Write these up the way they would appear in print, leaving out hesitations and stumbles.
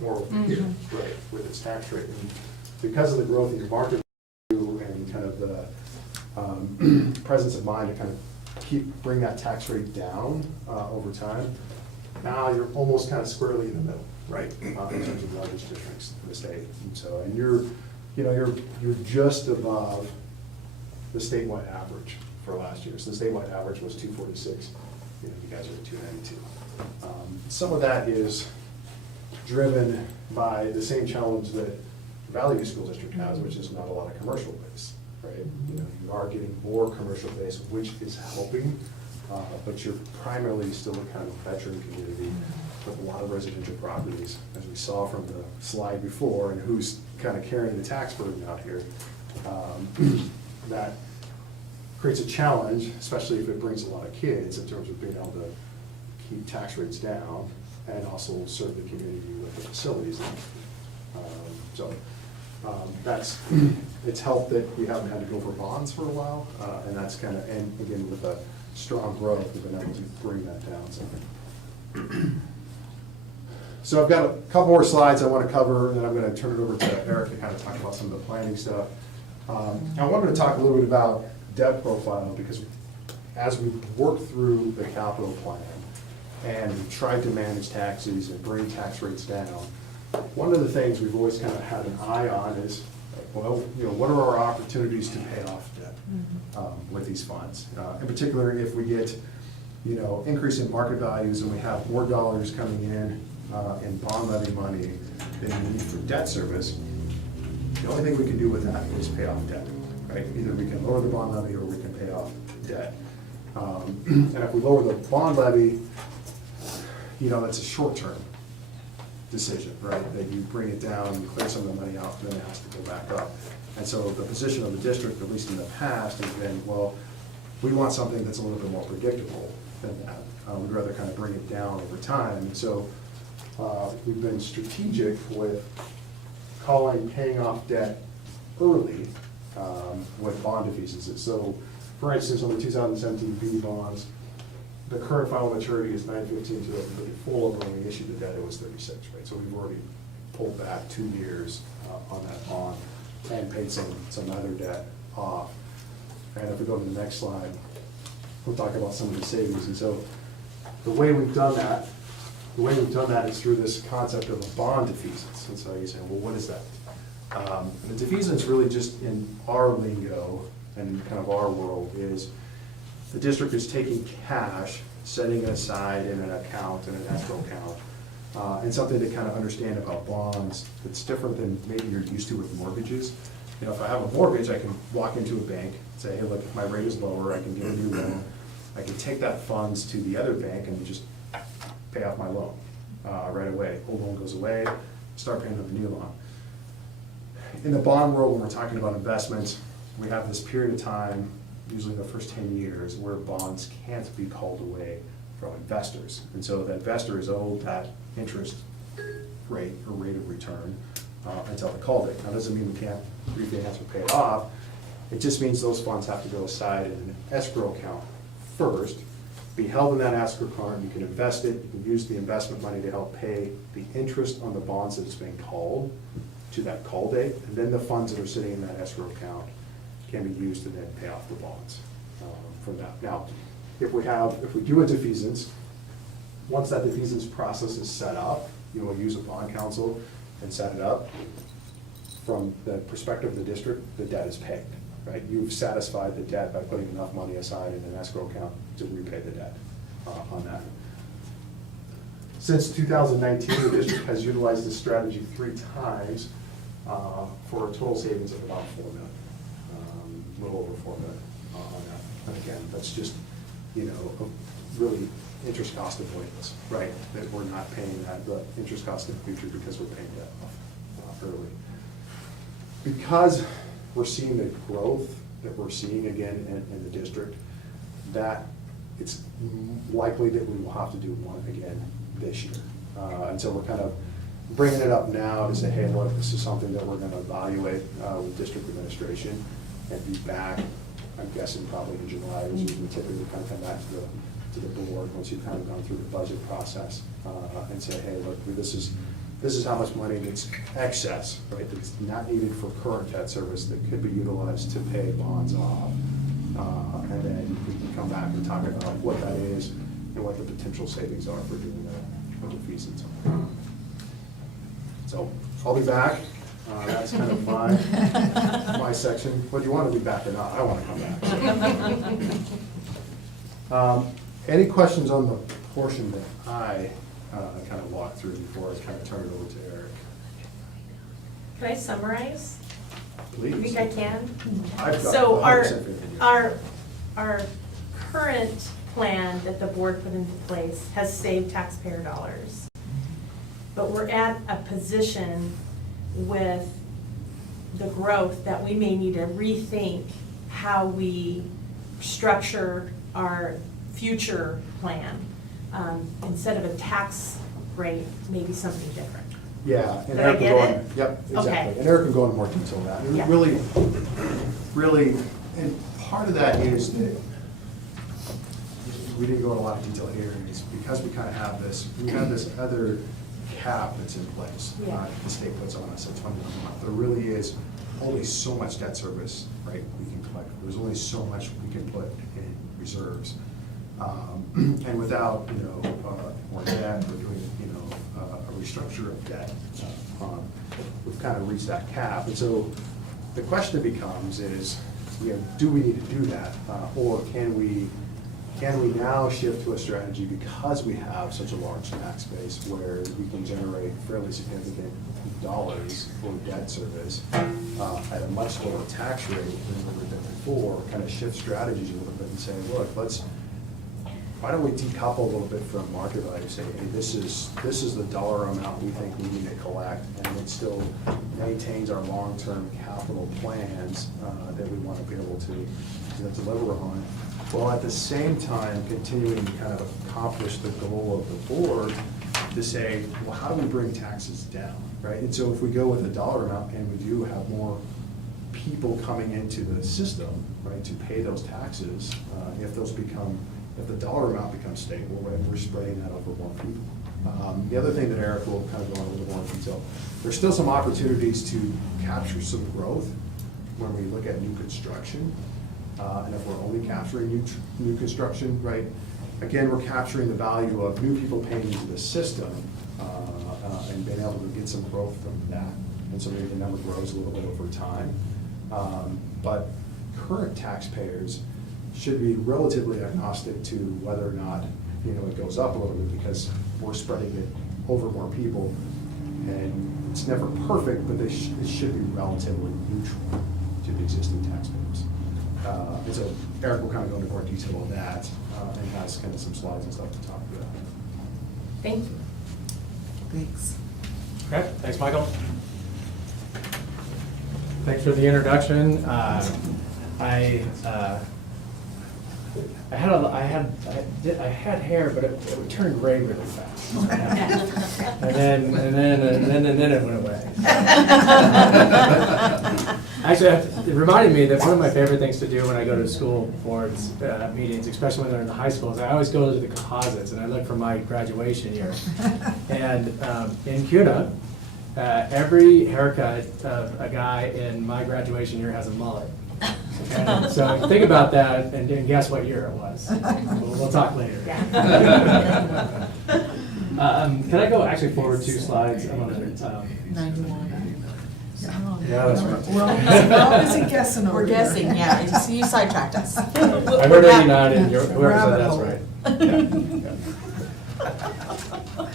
more over here, right, with its tax rate. And because of the growth in your market value and kind of the presence of mind to kind of bring that tax rate down over time, now you're almost kind of squarely in the middle, right, in terms of largest districts in the state. And so, and you're just above the statewide average for last year. So the statewide average was 246. You guys are at 292. Some of that is driven by the same challenge that Valley View School District has, which is not a lot of commercial base, right? You are getting more commercial base, which is helping, but you're primarily still a kind of veteran community with a lot of residential properties, as we saw from the slide before, and who's kind of carrying the tax burden out here. That creates a challenge, especially if it brings a lot of kids, in terms of being able to keep tax rates down and also serve the community with the facilities. That's, it's helped that we haven't had to go for bonds for a while, and that's kind of, and again, with a strong growth, we've been able to bring that down some. So I've got a couple more slides I want to cover, and then I'm going to turn it over to Eric to kind of talk about some of the planning stuff. I wanted to talk a little bit about debt profile, because as we work through the capital plan and we've tried to manage taxes and bring tax rates down, one of the things we've always kind of had an eye on is, well, what are our opportunities to pay off debt with these funds? In particular, if we get, increase in market values and we have more dollars coming in bond levy money than we need for debt service, the only thing we can do with that is pay off debt, right? Either we can lower the bond levy or we can pay off debt. And if we lower the bond levy, that's a short-term decision, right? That you bring it down, you clear some of the money out, and then it has to go back up. And so the position of the district, at least in the past, has been, well, we want something that's a little bit more predictable than that. We'd rather kind of bring it down over time. And so we've been strategic with paying off debt early with bond defeasances. So, for instance, on the 2017 B bonds, the current final maturity is 9/15/2034. When we issued the debt, it was 36, right? So we've already pulled back 2 years on that bond and paid some other debt off. And if we go to the next slide, we'll talk about some of the savings. And so the way we've done that is through this concept of a bond defeasance. And so you say, well, what is that? The defeasance really just in our lingo and kind of our world is the district is taking cash, setting it aside in an account, in an escrow account, and something to kind of understand about bonds that's different than maybe you're used to with mortgages. If I have a mortgage, I can walk into a bank, say, hey, look, if my rate is lower, I can get a new loan. I can take that funds to the other bank and just pay off my loan right away. Old loan goes away, start paying on the new loan. In the bond world, when we're talking about investments, we have this period of time, usually the first 10 years, where bonds can't be called away from investors. And so the investor is owed that interest rate or rate of return until the call date. Now, it doesn't mean we can't refinance or pay it off. It just means those funds have to go aside in an escrow account first, be held in that escrow account. You can invest it, you can use the investment money to help pay the interest on the bonds that it's being called to that call date, and then the funds that are sitting in that escrow account can be used to then pay off the bonds from that. Now, if we do a defeasance, once that defeasance process is set up, we'll use a bond counsel and set it up. From the perspective of the district, the debt is paid, right? You've satisfied the debt by putting enough money aside in an escrow account to repay the debt on that. Since 2019, the district has utilized this strategy 3 times for a total savings of about $4 million, a little over $4 million on that. And again, that's just, a really interest cost avoidance, right? That we're not paying the interest cost in the future because we're paying debt off early. Because we're seeing the growth that we're seeing again in the district, that it's likely that we will have to do one again this year. And so we're kind of bringing it up now to say, hey, look, this is something that we're going to evaluate with district administration and be back, I'm guessing probably in July, as we typically kind of come back to the board once you've kind of gone through the budget process and say, hey, look, this is this is how much money that's excess, right, that's not needed for current debt service that could be utilized to pay bonds off. And then we can come back and talk about what that is and what the potential savings are for doing that with the fees and so on. So I'll be back. That's kind of my section. Whether you want to be back or not, I want to come back. Any questions on the portion that I kind of walked through before I kind of turn it over to Eric? Can I summarize? Please. You think I can? I've got So 100% faith in you. our current plan that the board put into place has saved taxpayer dollars. But we're at a position with the growth that we may need to rethink how we structure our future plan. Instead of a tax rate, maybe something different. Yeah, and Did I Eric can get go it? in, yep, exactly. Okay. And Eric can go into more detail on that. And Yeah. really, and part of that is that we didn't go into a lot of detail here, and it's because we kind of have this, we have this other cap that's in place. Yeah. The state puts on us at 21 a month. There really is only so much debt service, right, we can collect. There's only so much we can put in reserves. And without, more debt, or doing, a restructure of debt, we've kind of reached that cap. And so the question becomes is, do we need to do that? Or can we now shift to a strategy because we have such a large tax base where we can generate fairly significant dollars for debt service at a much lower tax rate than we were doing before, kind of shift strategies a little bit and say, look, why don't we decouple a little bit from market value, say, hey, this is the dollar amount we think we need to collect, and it still maintains our long-term capital plans that we want to be able to deliver on, while at the same time continuing to kind of accomplish the goal of the board to say, well, how do we bring taxes down, right? And so if we go with a dollar amount and we do have more people coming into the system, right, to pay those taxes, if the dollar amount becomes stable, right, we're spreading that over more people. The other thing that Eric will kind of go into a little more detail, there's still some opportunities to capture some growth when we look at new construction. And if we're only capturing new construction, right, again, we're capturing the value of new people paying into the system and being able to get some growth from that. And so maybe the number grows a little bit over time. But current taxpayers should be relatively agnostic to whether or not, it goes up a little bit because we're spreading it over more people. And it's never perfect, but it should be relatively neutral to the existing taxpayers. And so Eric will kind of go into more detail on that and has kind of some slides and stuff to talk about. Thank you. Thanks. Okay, thanks, Michael. Thanks for the introduction. I had hair, but it turned gray really fast. and then it went away. Actually, it reminded me that one of my favorite things to do when I go to school boards meetings, especially when they're in the high schools, I always go to the composites and I look for my graduation year. And in Kuna, every haircut of a guy in my graduation year has a mullet. And so think about that and guess what year it was. We'll talk later. Yeah. Can I go actually forward 2 slides? I'm on 91. Yeah, that's right. We're all busy guessing over We're here. guessing, yeah, you sidetracked us. I heard 89 and whoever said that's Rabbit right. Yeah.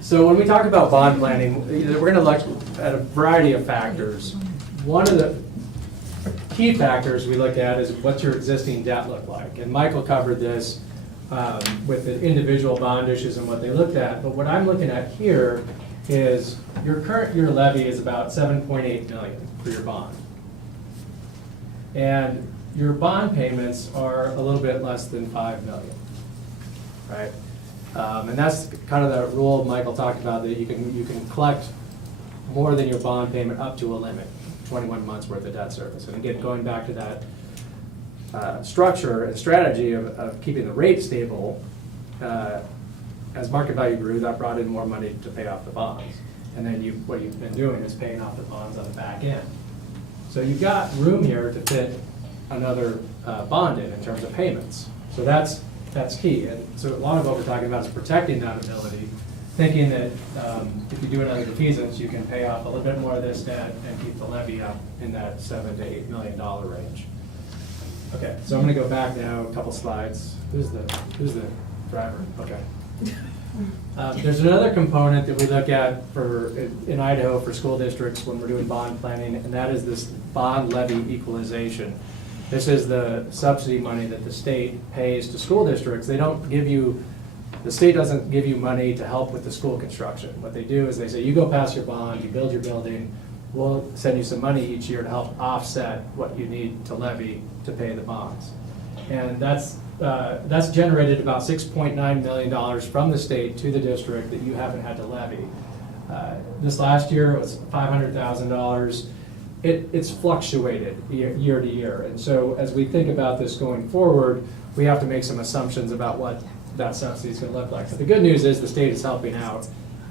So when we talk about bond planning, we're going to look at a variety of factors. One of the key factors we look at is what's your existing debt look like? And Michael covered this with the individual bond issues and what they looked at. But what I'm looking at here is your current year levy is about $7.8 million for your bond. And your bond payments are a little bit less than $5 million, right? And that's kind of the rule Michael talked about, that you can collect more than your bond payment up to a limit, 21 months worth of debt service. And again, going back to that structure and strategy of keeping the rate stable, as market value grew, that brought in more money to pay off the bonds. And then what you've been doing is paying off the bonds on the back end. So you've got room here to fit another bond in terms of payments. So that's key. And so a lot of what we're talking about is protecting that ability, thinking that if you do another defeasance, you can pay off a little bit more of this debt and keep the levy up in that $7 to $8 million range. Okay, so I'm gonna go back now, a couple slides. Who's the driver? Okay. There's another component that we look at in Idaho for school districts when we're doing bond planning, and that is this bond levy equalization. This is the subsidy money that the state pays to school districts. The state doesn't give you money to help with the school construction. What they do is they say, you go pass your bond, you build your building, we'll send you some money each year to help offset what you need to levy to pay the bonds. And that's generated about $6.9 million from the state to the district that you haven't had to levy. This last year it was $500,000. It's fluctuated year to year. And so as we think about this going forward, we have to make some assumptions about what that subsidy is going to look like. But the good news is the state is helping out.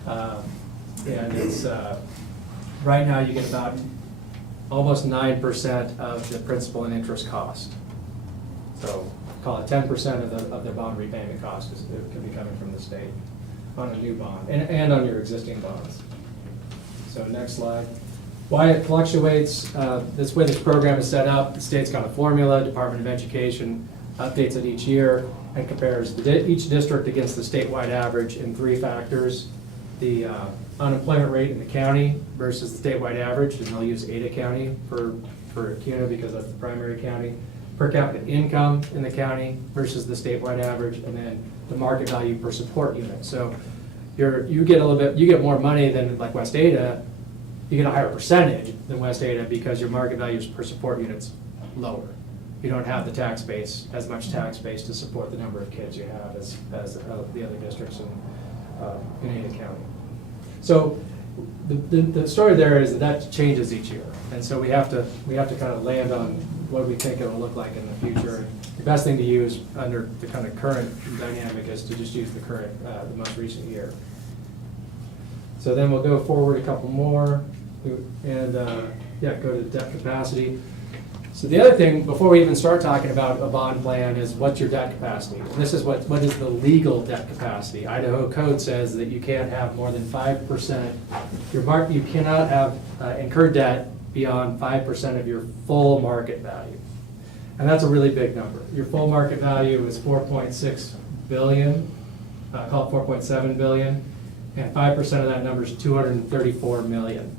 And it's, right now you get about almost 9% of the principal and interest cost. So call it 10% of the bond repayment cost it can be coming from the state on a new bond and on your existing bonds. So next slide. Why it fluctuates, this way this program is set up, the state's got a formula, Department of Education updates it each year and compares each district against the statewide average in 3 factors. The unemployment rate in the county versus the statewide average, and they'll use Ada County for Kuna because that's the primary county. Per capita income in the county versus the statewide average, and then the market value per support unit. So you get more money than like West Ada, you get a higher percentage than West Ada because your market values per support unit's lower. You don't have the tax base, as much tax base to support the number of kids you have as the other districts in Ada County. So the story there is that changes each year, and so we have to kind of land on what we think it'll look like in the future. The best thing to use under the kind of current dynamic is to just use the current, the most recent year. So then we'll go forward a couple more, and go to debt capacity. So the other thing, before we even start talking about a bond plan, is what's your debt capacity? This is what is the legal debt capacity. Idaho code says that you can't have more than 5%. You cannot have incurred debt beyond 5% of your full market value. And that's a really big number. Your full market value is $4.6 billion, call it $4.7 billion, and 5% of that number is $234 million.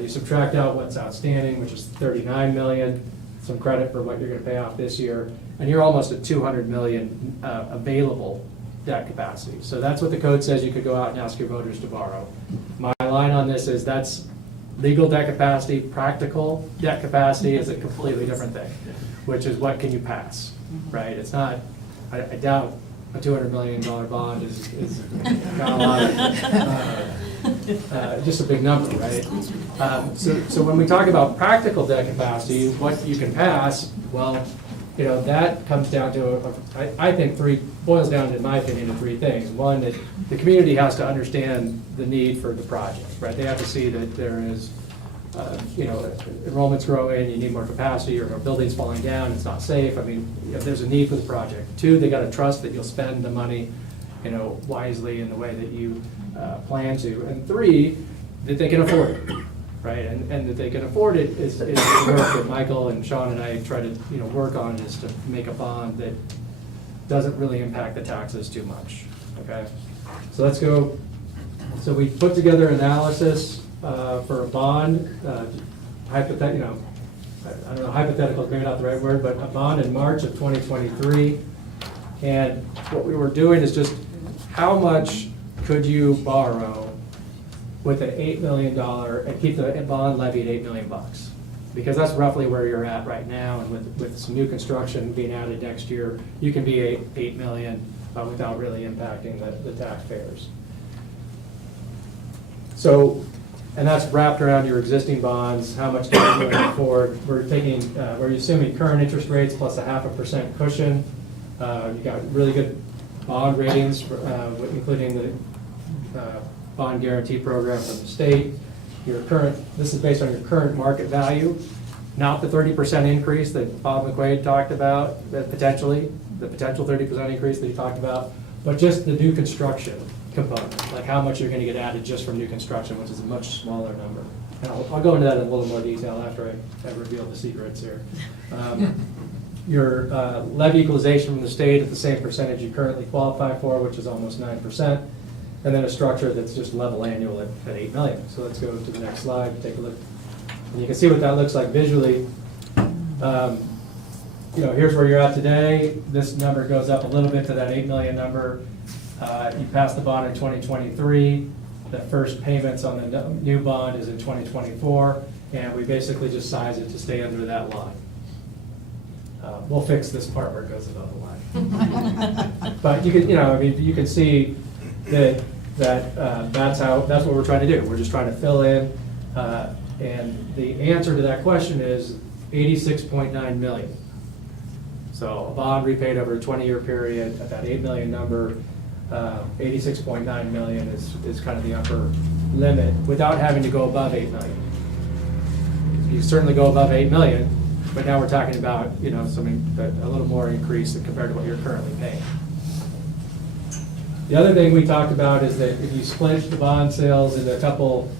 You subtract out what's outstanding, which is $39 million, some credit for what you're going to pay off this year, and you're almost at $200 million available debt capacity. So that's what the code says you could go out and ask your voters to borrow. My line on this is that's legal debt capacity. Practical debt capacity is a completely different thing, which is what can you pass, right? It's not, I doubt a $200 million bond is got a lot of, just a big number, right? So when we talk about practical debt capacity, what you can pass, well, that comes down to, I think boils down to, in my opinion, to 3 things. One, that the community has to understand the need for the project, right? They have to see that there is, enrollment's growing, you need more capacity, or a building's falling down, it's not safe. I mean, there's a need for the project. 2, they got to trust that you'll spend the money, wisely in the way that you plan to. And 3, that they can afford it, right? And that they can afford it is the work that Michael and Sean and I try to work on, is to make a bond that doesn't really impact the taxes too much. Okay, so let's go. So we put together analysis for a bond. Hypothetical, I don't know, hypothetical is maybe not the right word, but a bond in March of 2023. And what we were doing is just how much could you borrow with an $8 million and keep the bond levy at $8 million? Because that's roughly where you're at right now, and with some new construction being added next year, you can be $8 million without really impacting the taxpayers. So, and that's wrapped around your existing bonds, how much can you really afford. We're assuming current interest rates plus a 0.5% cushion. You got really good bond ratings, including the bond guarantee program from the state. This is based on your current market value, not the 30% increase that Bob McQuaid talked about, that the potential 30% increase that he talked about, but just the new construction component, like how much you're gonna get added just from new construction, which is a much smaller number. And I'll go into that in a little more detail after I reveal the secrets here. Your levy equalization from the state at the same percentage you currently qualify for, which is almost 9%, and then a structure that's just level annual at 8 million. So let's go to the next slide and take a look. And you can see what that looks like visually. Here's where you're at today. This number goes up a little bit to that 8 million number. You pass the bond in 2023. The first payments on the new bond is in 2024, and we basically just size it to stay under that line. We'll fix this part where it goes above the line. But you can see that that's what we're trying to do. We're just trying to fill in, and the answer to that question is 86.9 million. So a bond repaid over a 20-year period at that 8 million number, 86.9 million is kind of the upper limit without having to go above 8 million. You certainly go above 8 million, but now we're talking about, something a little more increase compared to what you're currently paying. The other thing we talked about is that if you split the bond sales into a couple,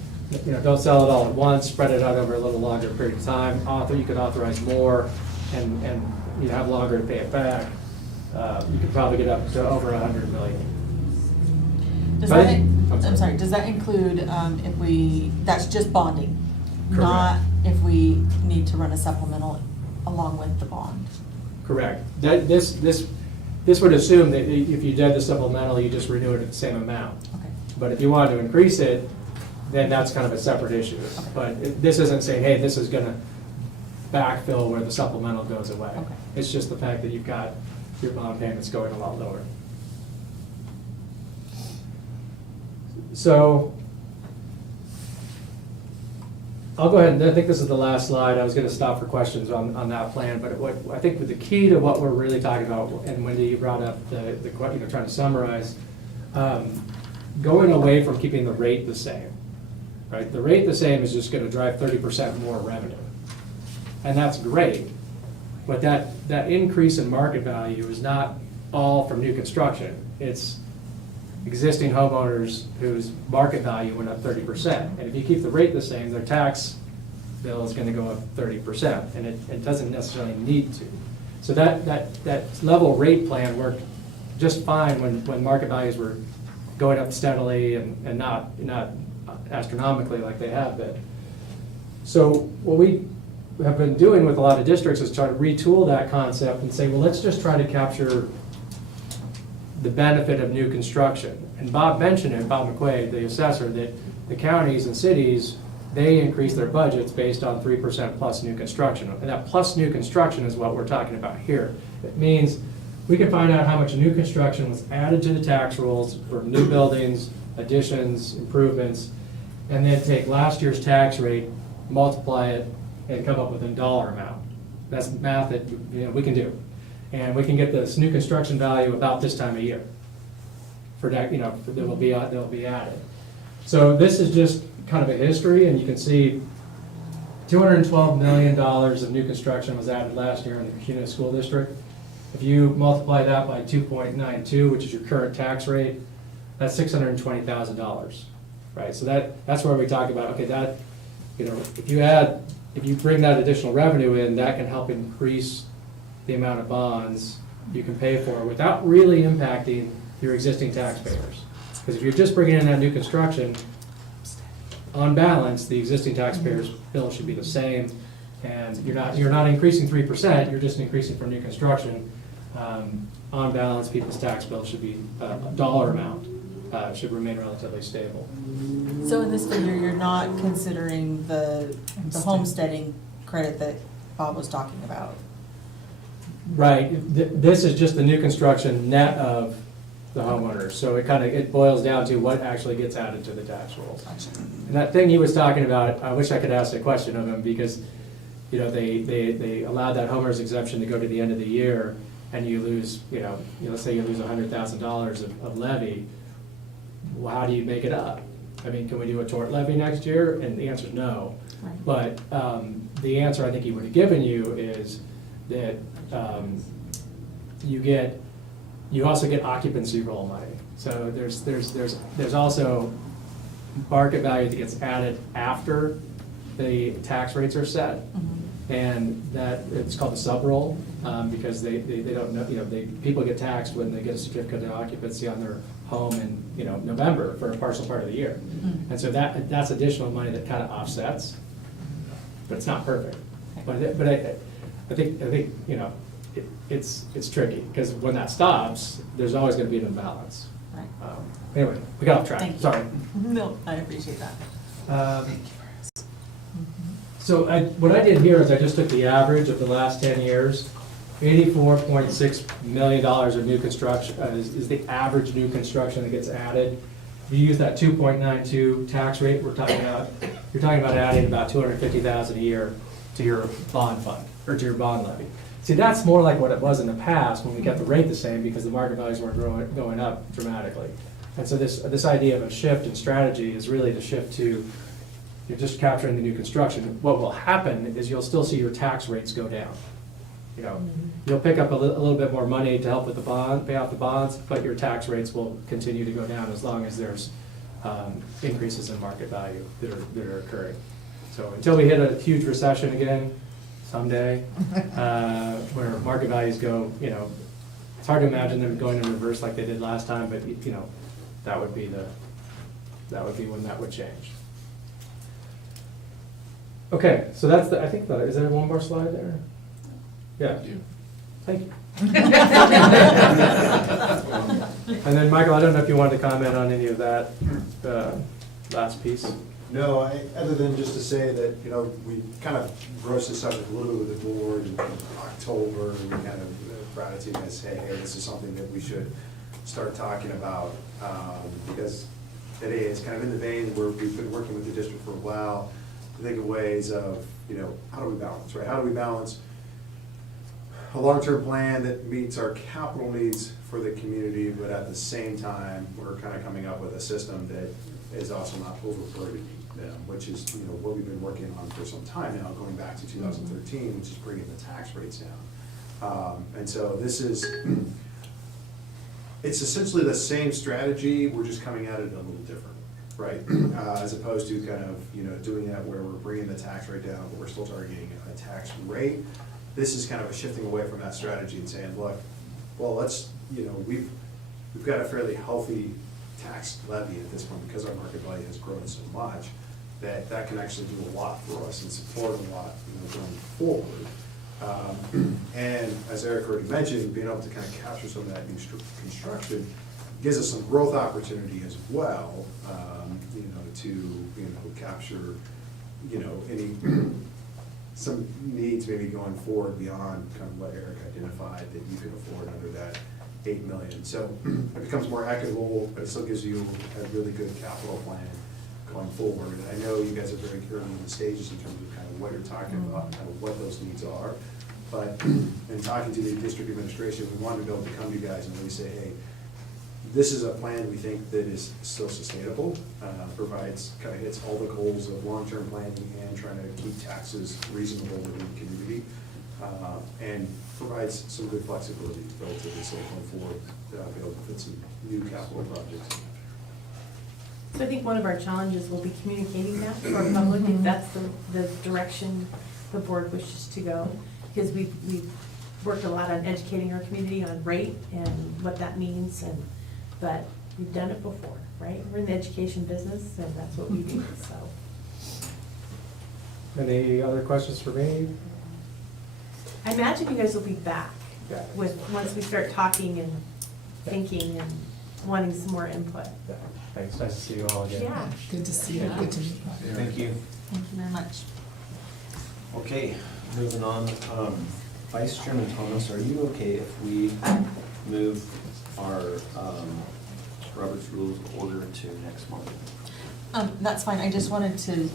don't sell it all at once, spread it out over a little longer period of time. You could authorize more and you have longer to pay it back. You could probably get up to over 100 million. Does that include that's just bonding? Correct. Not if we need to run a supplemental along with the bond? Correct. This would assume that if you did the supplemental, you just renew it at the same amount. Okay. But if you wanted to increase it, then that's kind of a separate issue. Okay. But this isn't saying, hey, this is gonna backfill where the supplemental goes away. Okay. It's just the fact that you've got your bond payments going a lot lower. So I'll go ahead, and I think this is the last slide. I was gonna stop for questions on that plan, but I think the key to what we're really talking about, and Wendy, you brought up trying to summarize, going away from keeping the rate the same, right? The rate the same is just gonna drive 30% more revenue. And that's great, but that increase in market value is not all from new construction. It's existing homeowners whose market value went up 30%. And if you keep the rate the same, their tax bill is gonna go up 30%, and it doesn't necessarily need to. So that level rate plan worked just fine when market values were going up steadily and not astronomically like they have been. So what we have been doing with a lot of districts is try to retool that concept and say, well, let's just try to capture the benefit of new construction. And Bob mentioned it, Bob McQuaid, the assessor, that the counties and cities, they increase their budgets based on 3% plus new construction. And that plus new construction is what we're talking about here. It means we can find out how much new construction was added to the tax rolls for new buildings, additions, improvements, and then take last year's tax rate, multiply it, and come up with a dollar amount. That's math that we can do. And we can get this new construction value about this time of year for that, that will be added. So this is just kind of a history, and you can see $212 million of new construction was added last year in the Kuna School District. If you multiply that by 2.92, which is your current tax rate, that's $620,000, right? So that's where we talk about, okay, that, if you bring that additional revenue in, that can help increase the amount of bonds you can pay for without really impacting your existing taxpayers. Because if you're just bringing in that new construction, on balance, the existing taxpayers' bill should be the same, and you're not increasing 3%, you're just increasing for new construction. On balance, people's tax bill should be, dollar amount, should remain relatively stable. So in this figure, you're not considering the homesteading credit that Bob was talking about? Right, this is just the new construction net of the homeowners, so it boils down to what actually gets added to the tax rolls. And that thing he was talking about, I wish I could ask a question of him, because they allowed that homeowners exemption to go to the end of the year, and you lose, let's say you lose $100,000 of levy. Well, how do you make it up? I mean, can we do a tort levy next year? And the answer is no. Right. But the answer I think he would have given you is that you also get occupancy roll money. So there's also market value that gets added after the tax rates are set. And that, it's called the sub-roll, because they don't know, people get taxed when they get a certificate of occupancy on their home in, November for a partial part of the year. And so that's additional money that kind of offsets, but it's not perfect. But I think, it's tricky, because when that stops, there's always gonna be an imbalance. Right. Anyway, we got off track, Thank you. sorry. No, I appreciate that. So what I did here is I just took the average of the last 10 years. $84.6 million of new construction is the average new construction that gets added. If you use that 2.92 tax rate, you're talking about adding about $250,000 a year to your bond fund, or to your bond levy. See, that's more like what it was in the past when we kept the rate the same, because the market values weren't going up dramatically. And so this idea of a shift in strategy is really the shift to, you're just capturing the new construction. What will happen is you'll still see your tax rates go down. You'll pick up a little bit more money to help with the bond, pay off the bonds, but your tax rates will continue to go down as long as there's increases in market value that are occurring. So until we hit a huge recession again someday, where market values go, it's hard to imagine them going in reverse like they did last time, but that would be when that would change. Okay, so that's I think is there one more slide there? Yeah. Thank you. And then, Michael, I don't know if you wanted to comment on any of that last piece. No, other than just to say that, we kind of broached this subject a little bit with the board in October, and we kind of brought it to you guys, say, hey, this is something that we should start talking about, because today it's kind of in the vein where we've been working with the district for a while to think of ways of, how do we balance, right? How do we balance a long-term plan that meets our capital needs for the community, but at the same time, we're kind of coming up with a system that is also not overburdening them, which is what we've been working on for some time now, going back to 2013, which is bringing the tax rates down. And so this is, it's essentially the same strategy, we're just coming at it a little different, right? As opposed to kind of doing that where we're bringing the tax rate down, but we're still targeting a tax rate. This is kind of a shifting away from that strategy and saying, look, well, let's, we've got a fairly healthy tax levy at this point because our market value has grown so much that can actually do a lot for us and support a lot, going forward. And as Eric already mentioned, being able to kind of capture some of that new construction gives us some growth opportunity as well, to capture, any some needs maybe going forward beyond kind of what Eric identified that you could afford under that $8 million. So it becomes more equitable, but it still gives you a really good capital plan going forward. I know you guys are very early in the stages in terms of kind of what you're talking about, and kind of what those needs are. But in talking to the district administration, we wanted to be able to come to you guys and really say, hey, this is a plan we think that is still sustainable, provides, kind of hits all the goals of long-term planning and trying to keep taxes reasonable within the community, and provides some good flexibility relatively so going forward, be able to fit some new capital projects. So I think one of our challenges will be communicating that to our public, if that's the direction the board wishes to go. Because we've worked a lot on educating our community on rate and what that means, but we've done it before, right? We're in the education business, and that's what we do, so. Any other questions for me? I imagine you guys will be back Yeah. once we start talking and thinking and wanting some more input. Yeah. Thanks, nice to see you all again. Yeah. Good to see you, Yeah. good to meet you. Thank you. Thank you very much. Okay, moving on. Vice Chairman Thomas, are you okay if we move our Robert's Rules of Order to next month? That's fine, I just wanted to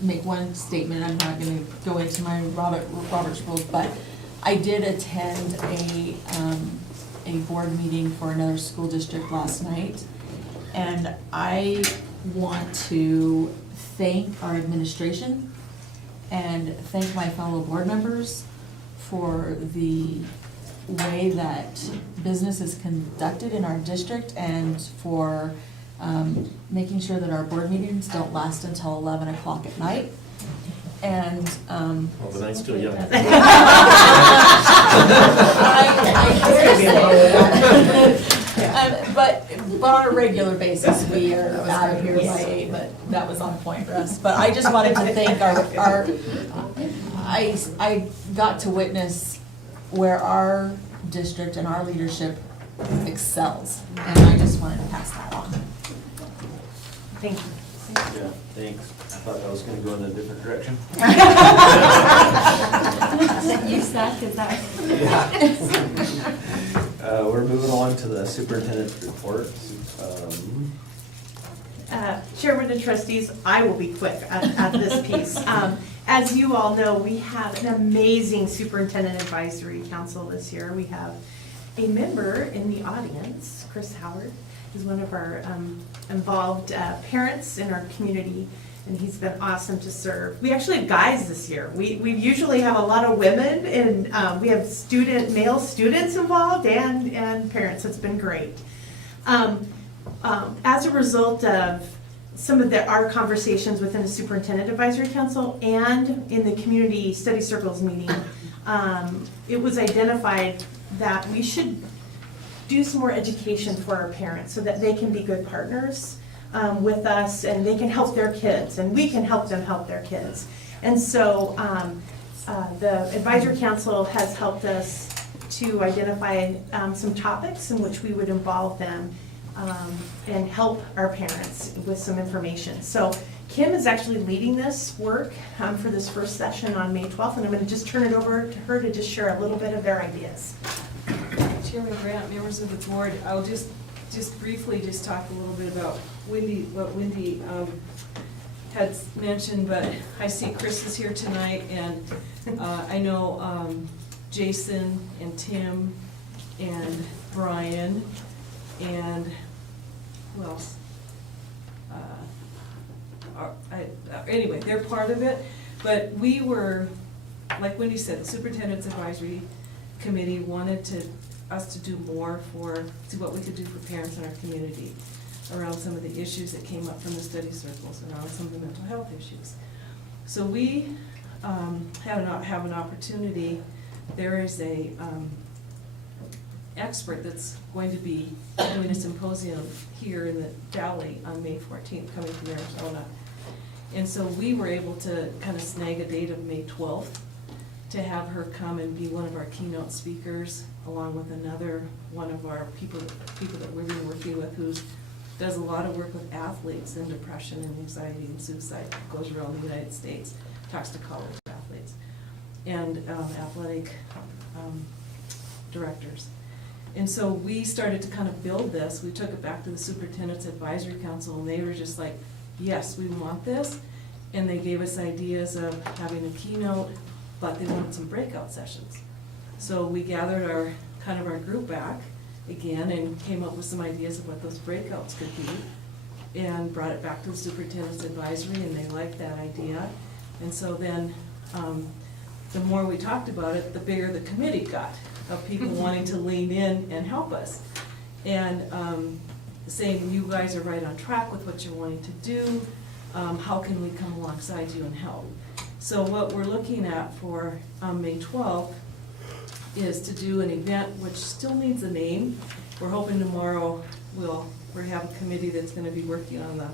make one statement, I'm not gonna go into my Robert's rules, but I did attend a board meeting for another school district last night, and I want to thank our administration and thank my fellow board members for the way that business is conducted in our district and for making sure that our board meetings don't last until 11 o'clock at night. And Well, the night's still young. I dare say that. But on a regular basis, we are out of here by 8, but that was on point for us. But I just wanted to thank I got to witness where our district and our leadership excels, and I just wanted to pass that on. Thank you. Yeah, thanks. I thought I was gonna go in a different direction. You suck, is that? We're moving on to the superintendent's report. Chairman and trustees, I will be quick at this piece. As you all know, we have an amazing superintendent advisory council this year. We have a member in the audience, Chris Howard, who's one of our involved parents in our community, and he's been awesome to serve. We actually have guys this year. We usually have a lot of women, and we have male students involved and parents. It's been great. As a result of some of our conversations within the Superintendent Advisory Council and in the community study circles meeting, it was identified that we should do some more education for our parents so that they can be good partners with us and they can help their kids and we can help them help their kids. And so the Advisory Council has helped us to identify some topics in which we would involve them and help our parents with some information. So Kim is actually leading this work for this first session on May 12th, and I'm going to just turn it over to her to just share a little bit of their ideas. Chairman Grant, members of the board, I'll just briefly just talk a little bit about what Wendy had mentioned, but I see Chris is here tonight, and I know Jason and Tim and Brian and who else? Anyway, they're part of it, but we were, like Wendy said, the Superintendent's Advisory Committee wanted us to do more see what we could do for parents in our community around some of the issues that came up from the study circles around some of the mental health issues. So we have an opportunity. There is a expert that's going to be doing a symposium here in the Valley on May 14th, coming from Arizona. And so we were able to kind of snag a date of May 12th to have her come and be one of our keynote speakers, along with another one of our people that we've been working with who does a lot of work with athletes and depression and anxiety and suicide, goes around the United States, talks to college athletes and athletic directors. And so we started to kind of build this. We took it back to the Superintendent's Advisory Council, and they were just like, yes, we want this. And they gave us ideas of having a keynote, but they wanted some breakout sessions. So we gathered our group back again and came up with some ideas of what those breakouts could be and brought it back to the Superintendent's Advisory, and they liked that idea. And so then the more we talked about it, the bigger the committee got of people wanting to lean in and help us. And saying, you guys are right on track with what you're wanting to do. How can we come alongside you and help? So what we're looking at for May 12th is to do an event which still needs a name. We're hoping tomorrow we have a committee that's going to be working on the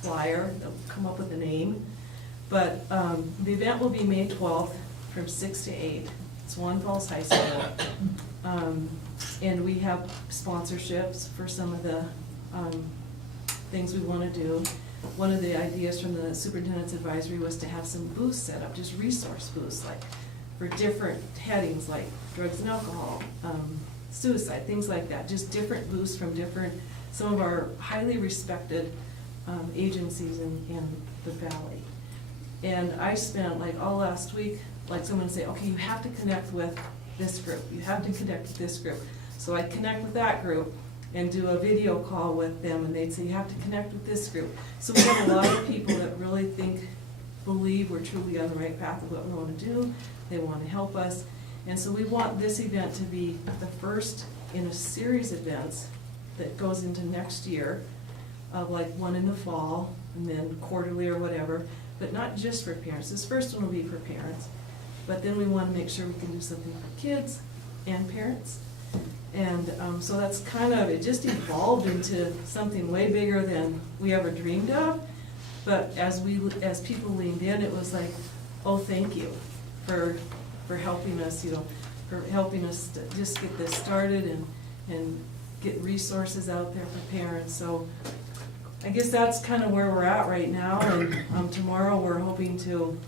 flyer. They'll come up with a name. But the event will be May 12th from 6 to 8. It's Swan Falls High School. And we have sponsorships for some of the things we want to do. One of the ideas from the Superintendent's Advisory was to have some booths set up, just resource booths, like for different headings like drugs and alcohol, suicide, things like that. Just different booths from some of our highly respected agencies in the Valley. And I spent like all last week, like someone say, okay, you have to connect with this group. You have to connect with this group. So I connect with that group, and do a video call with them, and they'd say, you have to connect with this group. So we have a lot of people that really believe we're truly on the right path of what we want to do. They want to help us. And so we want this event to be the first in a series of events that goes into next year, of like one in the fall, and then quarterly or whatever, but not just for parents. This first one will be for parents, but then we want to make sure we can do something for kids and parents. And so that's kind of, it just evolved into something way bigger than we ever dreamed of. But as people leaned in, it was like, oh, thank you for helping us, for helping us to just get this started and get resources out there for parents. So I guess that's kind of where we're at right now. And tomorrow we're hoping to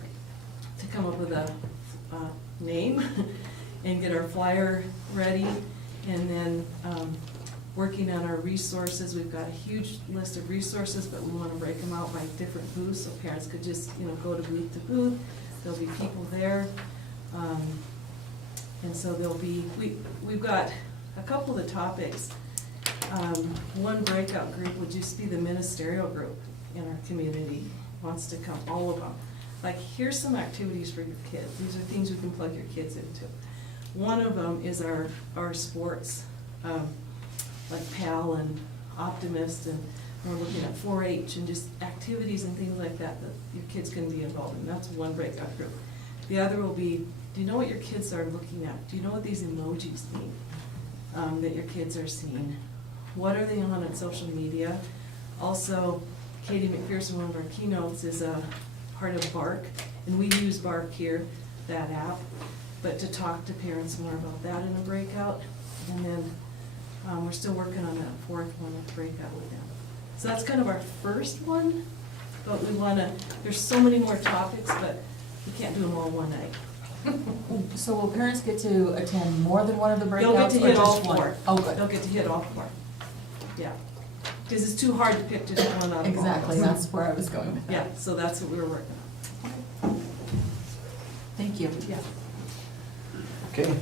come up with a name and get our flyer ready. And then working on our resources. We've got a huge list of resources, but we want to break them out by different booths so parents could just, go to booth. There'll be people there. And so we've got a couple of the topics. One breakout group would just be the ministerial group in our community, wants to come, all of them. Like, here's some activities for your kids. These are things we can plug your kids into. One of them is our sports, like PAL and Optimist, and we're looking at 4-H and just activities and things like that your kids can be involved in. That's one breakout group. The other will be, do you know what your kids are looking at? Do you know what these emojis mean that your kids are seeing? What are they on social media? Also, Katie McPherson, one of our keynotes, is a part of Bark, and we use Bark here, that app, but to talk to parents more about that in a breakout. And then we're still working on that fourth one with breakout with them. So that's kind of our first one, but we want to, there's so many more topics, but we can't do them all one night. So will parents get to attend more than one of the breakouts? They'll get to or hit all just one? four. Oh, good. They'll get to hit all four. Yeah. Because it's too hard to pick just one out of all. Exactly, that's where I was going with that. Yeah, so that's what we were working on. Thank you. Yeah. Okay,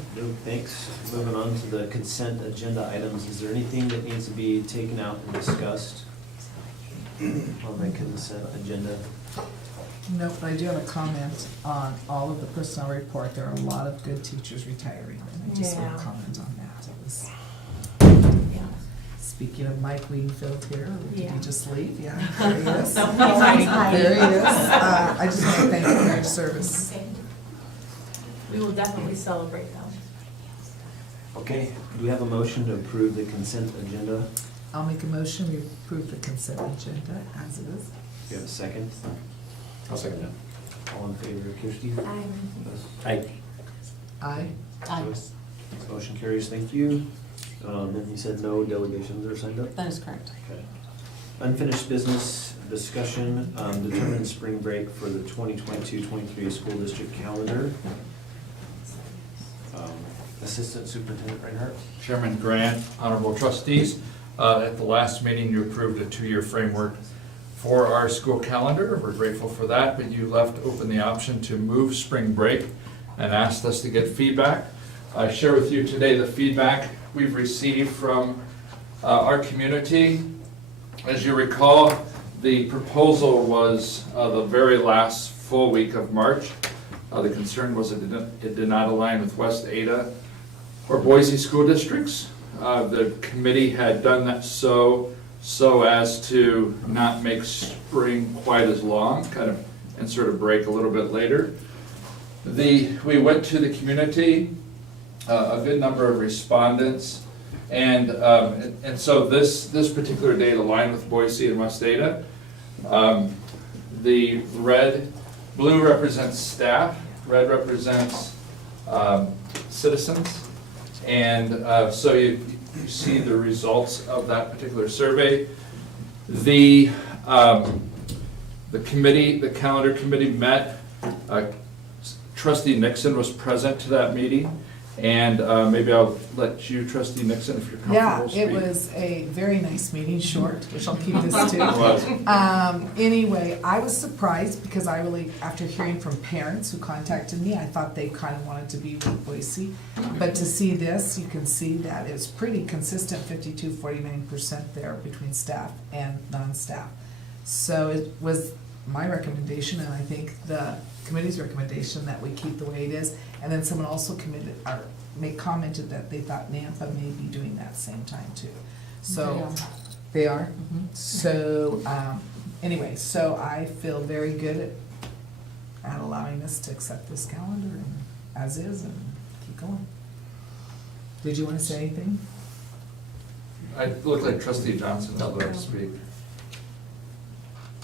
thanks. Moving on to the consent agenda items. Is there anything that needs to be taken out and discussed on the consent agenda? No, but I do have a comment on all of the personnel report. There are a lot of good teachers retiring, and I just want Yeah. to comment on that. It was, Yeah. speaking of Mike Weinfeld here, did Yeah. he just leave? Yeah, there he is. No, he's hiding. There he is. I just want to thank you for your service. We will definitely celebrate them. Okay, do we have a motion to approve the consent agenda? I'll make a motion, we approve the consent agenda as it is. Do you have a second? I'll second that. All in favor, Kirsty? Aye. Aye. Aye. Motion carries, thank you. And you said no delegations are signed up? That is correct. Okay. Unfinished business discussion, determine spring break for the 2022-23 school district calendar. Assistant Superintendent Reinhardt. Chairman Grant, honorable trustees, at the last meeting, you approved a 2-year framework for our school calendar. We're grateful for that, but you left open the option to move spring break and asked us to get feedback. I share with you today the feedback we've received from our community. As you recall, the proposal was the very last full week of March. The concern was it did not align with West Ada or Boise school districts. The committee had done that so as to not make spring quite as long, and sort of break a little bit later. We went to the community, a good number of respondents, and so this particular date aligned with Boise and West Ada. The blue represents staff, red represents citizens. And so you see the results of that particular survey. The committee, the calendar committee met. Trustee Nixon was present to that meeting, And maybe I'll let you, Trustee Nixon, if you're Yeah, comfortable it speak. was a very nice meeting, short, which I'll keep this It was. to. Anyway, I was surprised because I really, after hearing from parents who contacted me, I thought they kind of wanted to be with Boise. But to see this, you can see that it's pretty consistent, 52-49% there between staff and non-staff. So it was my recommendation, and I think the committee's recommendation, that we keep the way it is. And then someone also commented that they thought Nampa may be doing that same time too. So, they are? So, anyway, so I feel very good at allowing us to accept this calendar and as is and keep going. Did you want to say anything? I look like Trustee Johnson would like to speak.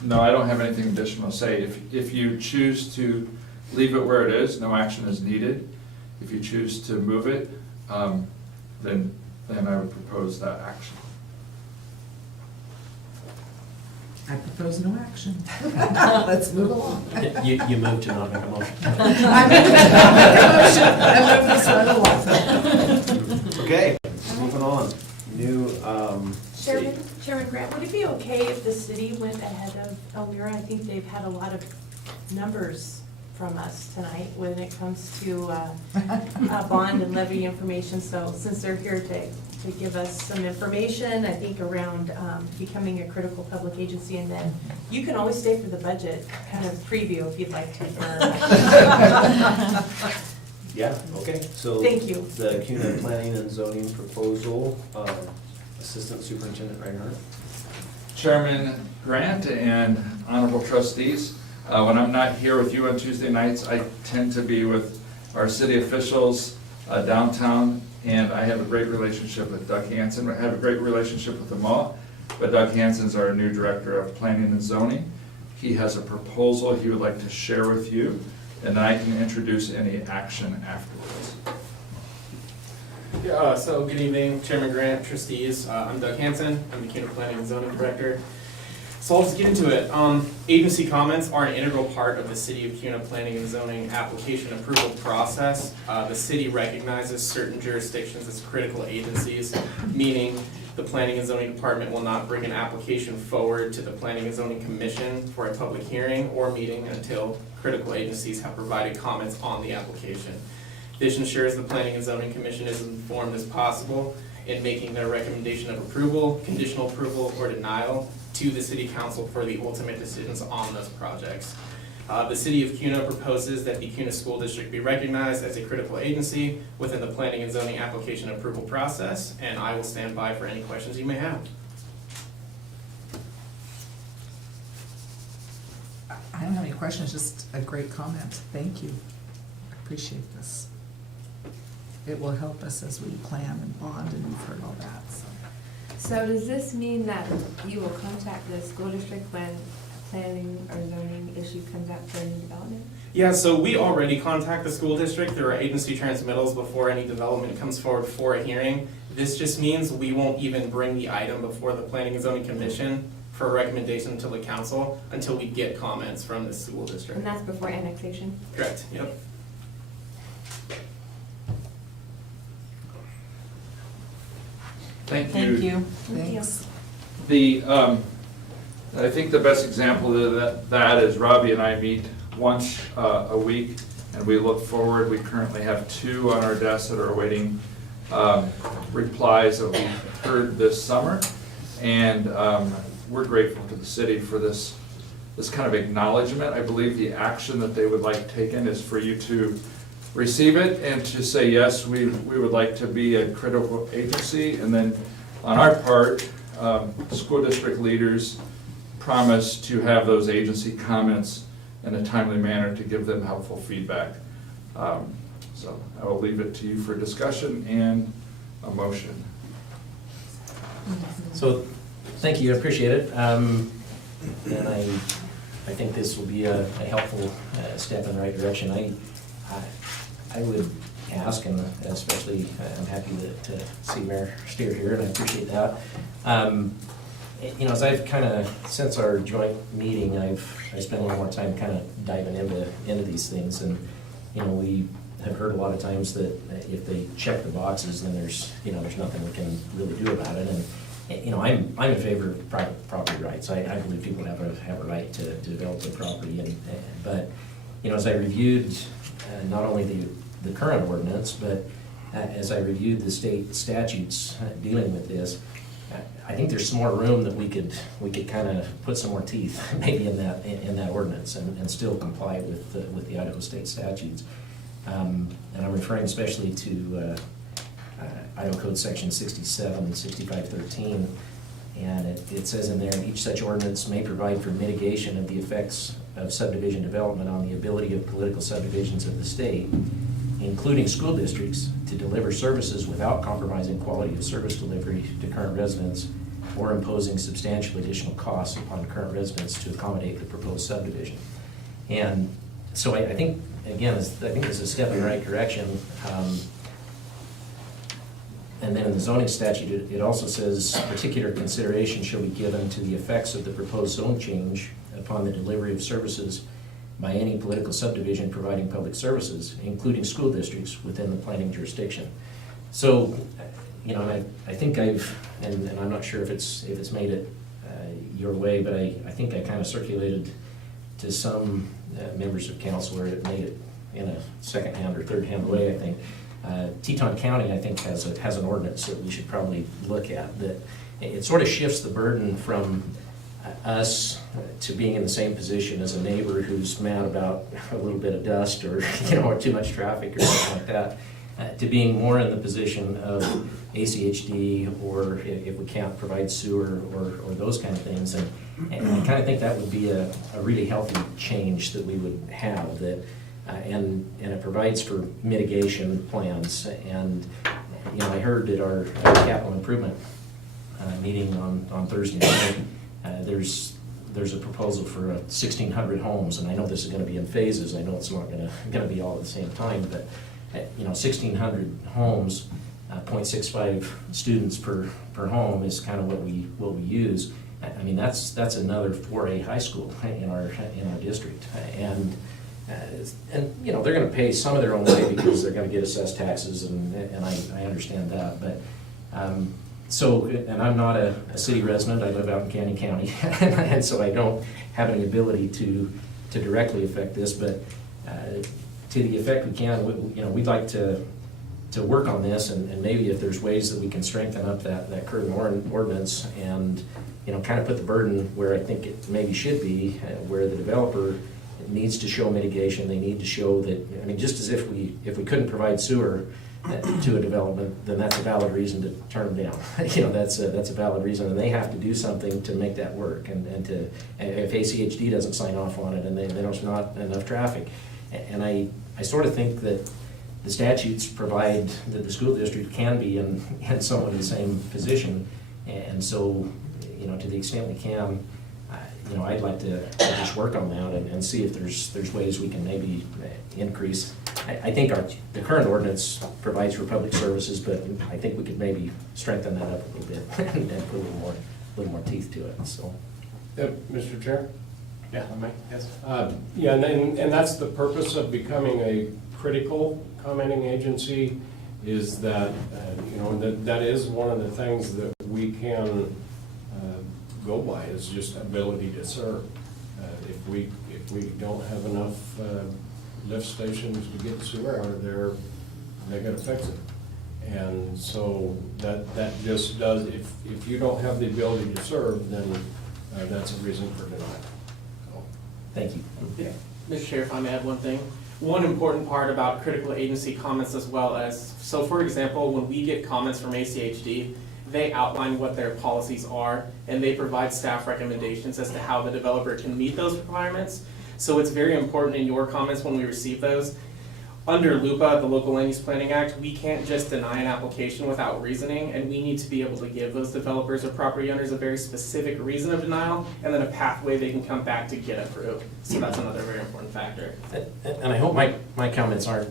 No, I don't have anything additional to say. If you choose to leave it where it is, no action is needed. If you choose to move it, then I would propose that action. I propose no action. Let's move along. You moved to not make a motion. I move this right along. Okay, moving on. New, Chairman Grant, would it be okay if the city went ahead of Elmira? I think they've had a lot of numbers from us tonight when it comes to bond and levy information. So since they're here to give us some information, I think around becoming a critical public agency, and then you can always stay for the budget kind of preview if you'd like to. yeah, okay, so. Thank you. The Kuna Planning and Zoning Proposal, Assistant Superintendent Reinhardt. Chairman Grant and honorable trustees, when I'm not here with you on Tuesday nights, I tend to be with our city officials downtown, and I have a great relationship with Doug Hansen. I have a great relationship with them all, but Doug Hansen's our new Director of Planning and Zoning. He has a proposal he would like to share with you, and I can introduce any action afterwards. Yeah, so good evening, Chairman Grant, trustees. I'm Doug Hansen. I'm the Kuna Planning and Zoning Director. So I'll just get into it. Agency comments are an integral part of the City of Kuna Planning and Zoning application approval process. The city recognizes certain jurisdictions as critical agencies, meaning the Planning and Zoning Department will not bring an application forward to the Planning and Zoning Commission for a public hearing or meeting until critical agencies have provided comments on the application. This ensures the Planning and Zoning Commission is as informed as possible in making their recommendation of approval, conditional approval, or denial to the City Council for the ultimate decisions on those projects. The City of Kuna proposes that the Kuna School District be recognized as a critical agency within the Planning and Zoning application approval process, and I will stand by for any questions you may have. I don't have any questions, just a great comment. Thank you. I appreciate this. It will help us as we plan and bond, and you've heard all that, so. So does this mean that you will contact the school district when a planning or zoning issue comes up for any development? Yeah, so we already contact the school district through our agency transmittals before any development comes forward for a hearing. This just means we won't even bring the item before the Planning and Zoning Commission for a recommendation to the council until we get comments from the school district. And that's before annexation? Correct, yep. Thank Thank you. Thanks. I think the best example of that is Robbie and I meet once a week, and we look forward. We currently have 2 on our desk that are awaiting replies that we heard this summer, and we're grateful to the city for this kind of acknowledgement. I believe the action that they would like taken is for you to receive it and to say, yes, we would like to be a critical agency, and then on our part, school district leaders promise to have those agency comments in a timely manner to give them helpful feedback. So I will leave it to you for discussion and a motion. So, thank you, I appreciate it. And I think this will be a helpful step in the right direction. I would ask, and especially I'm happy to see Mayor Steer here, and I appreciate that. You know, as I've kind of, since our joint meeting, I spent a little more time kind of diving into these things, and, you know, we have heard a lot of times that if they check the boxes, then there's nothing we can really do about it. And, I'm in favor of private property rights. I believe people have a right to develop their property. But, as I reviewed not only the current ordinance, but as I reviewed the state statutes dealing with this, I think there's some more room that we could kind of put some more teeth maybe in that ordinance and still comply with the Idaho state statutes. And I'm referring especially to Idaho Code Section 67, 6513, and it says in there, each such ordinance may provide for mitigation of the effects of subdivision development on the ability of political subdivisions of the state, including school districts, to deliver services without compromising quality of service delivery to current residents or imposing substantial additional costs upon current residents to accommodate the proposed subdivision. And so I think, again, I think it's a step in the right direction. And then in the zoning statute, it also says particular consideration shall be given to the effects of the proposed zone change upon the delivery of services by any political subdivision providing public services, including school districts within the planning jurisdiction. So, I think and I'm not sure if it's made it your way, but I think I kind of circulated to some members of council where it made it in a second-hand or third-hand way, I think. Teton County, I think, has an ordinance that we should probably look at, that it sort of shifts the burden from us to being in the same position as a neighbor who's mad about a little bit of dust or, or too much traffic or something like that, to being more in the position of ACHD, or if we can't provide sewer or those kind of things. And I kind of think that would be a really healthy change that we would have, that and it provides for mitigation plans. And I heard at our capital improvement meeting on Thursday night, there's a proposal for 1,600 homes, and I know this is going to be in phases. I know it's not going to be all at the same time, but 1,600 homes, 0.65 students per home is kind of what we use. I mean, that's another 4A high school in our district, and they're going to pay some of their own way because they're going to get assessed taxes, and I understand that, but. And I'm not a city resident. I live out in Canyon County, and so I don't have any ability to directly affect this. But to the effect we can, we'd like to work on this, and maybe if there's ways that we can strengthen up that current ordinance, and kind of put the burden where I think it maybe should be, where the developer needs to show mitigation. They need to show that. Just as if we couldn't provide sewer to a development, then that's a valid reason to turn them down. That's a valid reason, and they have to do something to make that work. And if ACHD doesn't sign off on it, and there's not enough traffic, and I sort of think that the statutes provide that the school district can be in somewhat the same position, and so to the extent we can, I'd like to just work on that and see if there's ways we can maybe increase. I think the current ordinance provides for public services, but I think we could maybe strengthen that up a little bit and put a little more teeth to it. So, Mr. Chair? Yeah, Mike, yes. Yeah, and that's the purpose of becoming a critical commenting agency, is that, that is one of the things that we can go by, is just ability to serve. If we don't have enough lift stations to get sewer out of there, they gotta fix it. And so that just does, if you don't have the ability to serve, then that's a reason for denial. So. Thank you. Yeah. Mr. Chair, if I may add one thing. One important part about critical agency comments as well as, so for example, when we get comments from ACHD, they outline what their policies are, and they provide staff recommendations as to how the developer can meet those requirements. So it's very important in your comments when we receive those. Under LUPA, the Local Land Use Planning Act, we can't just deny an application without reasoning, and we need to be able to give those developers or property owners a very specific reason of denial, and then a pathway they can come back to get approved. So that's another very important factor. And I hope my comments aren't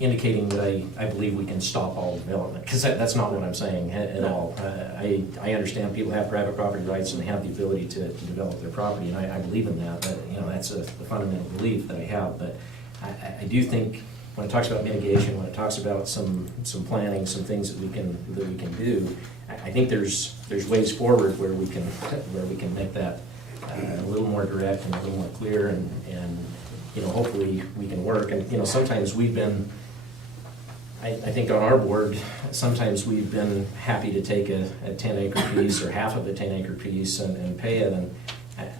indicating that I believe we can stop all development, because that's not what I'm saying at all. I understand people have private property rights and they have the ability to develop their property, and I believe in that. But that's a fundamental belief that I have. But I do think when it talks about mitigation, when it talks about some planning, some things that we can do, I think there's ways forward where we can make that a little more direct and a little more clear, and hopefully we can work. And sometimes we've been, I think on our board, sometimes we've been happy to take a 10-acre piece or half of a 10-acre piece and pay it, and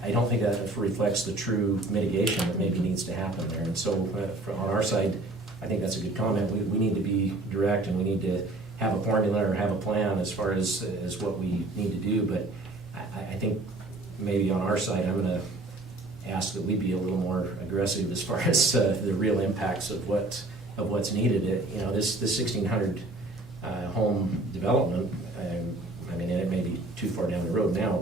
I don't think that reflects the true mitigation that maybe needs to happen there. And so on our side, I think that's a good comment. We need to be direct, and we need to have a formula or have a plan as far as what we need to do. But I think maybe on our side, I'm gonna ask that we be a little more aggressive as far as the real impacts of what's needed. This 1,600 home development, I mean, it may be too far down the road now,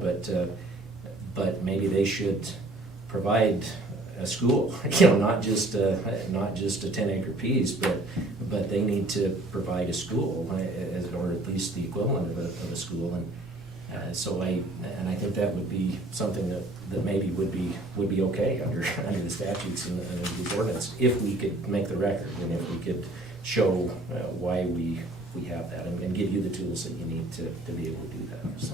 but maybe they should provide a school, not just a 10-acre piece, but they need to provide a school, or at least the equivalent of a school. And so I think that would be something that maybe would be okay under the statutes and the ordinance, if we could make the record, and if we could show why we have that, and give you the tools that you need to be able to do that. So.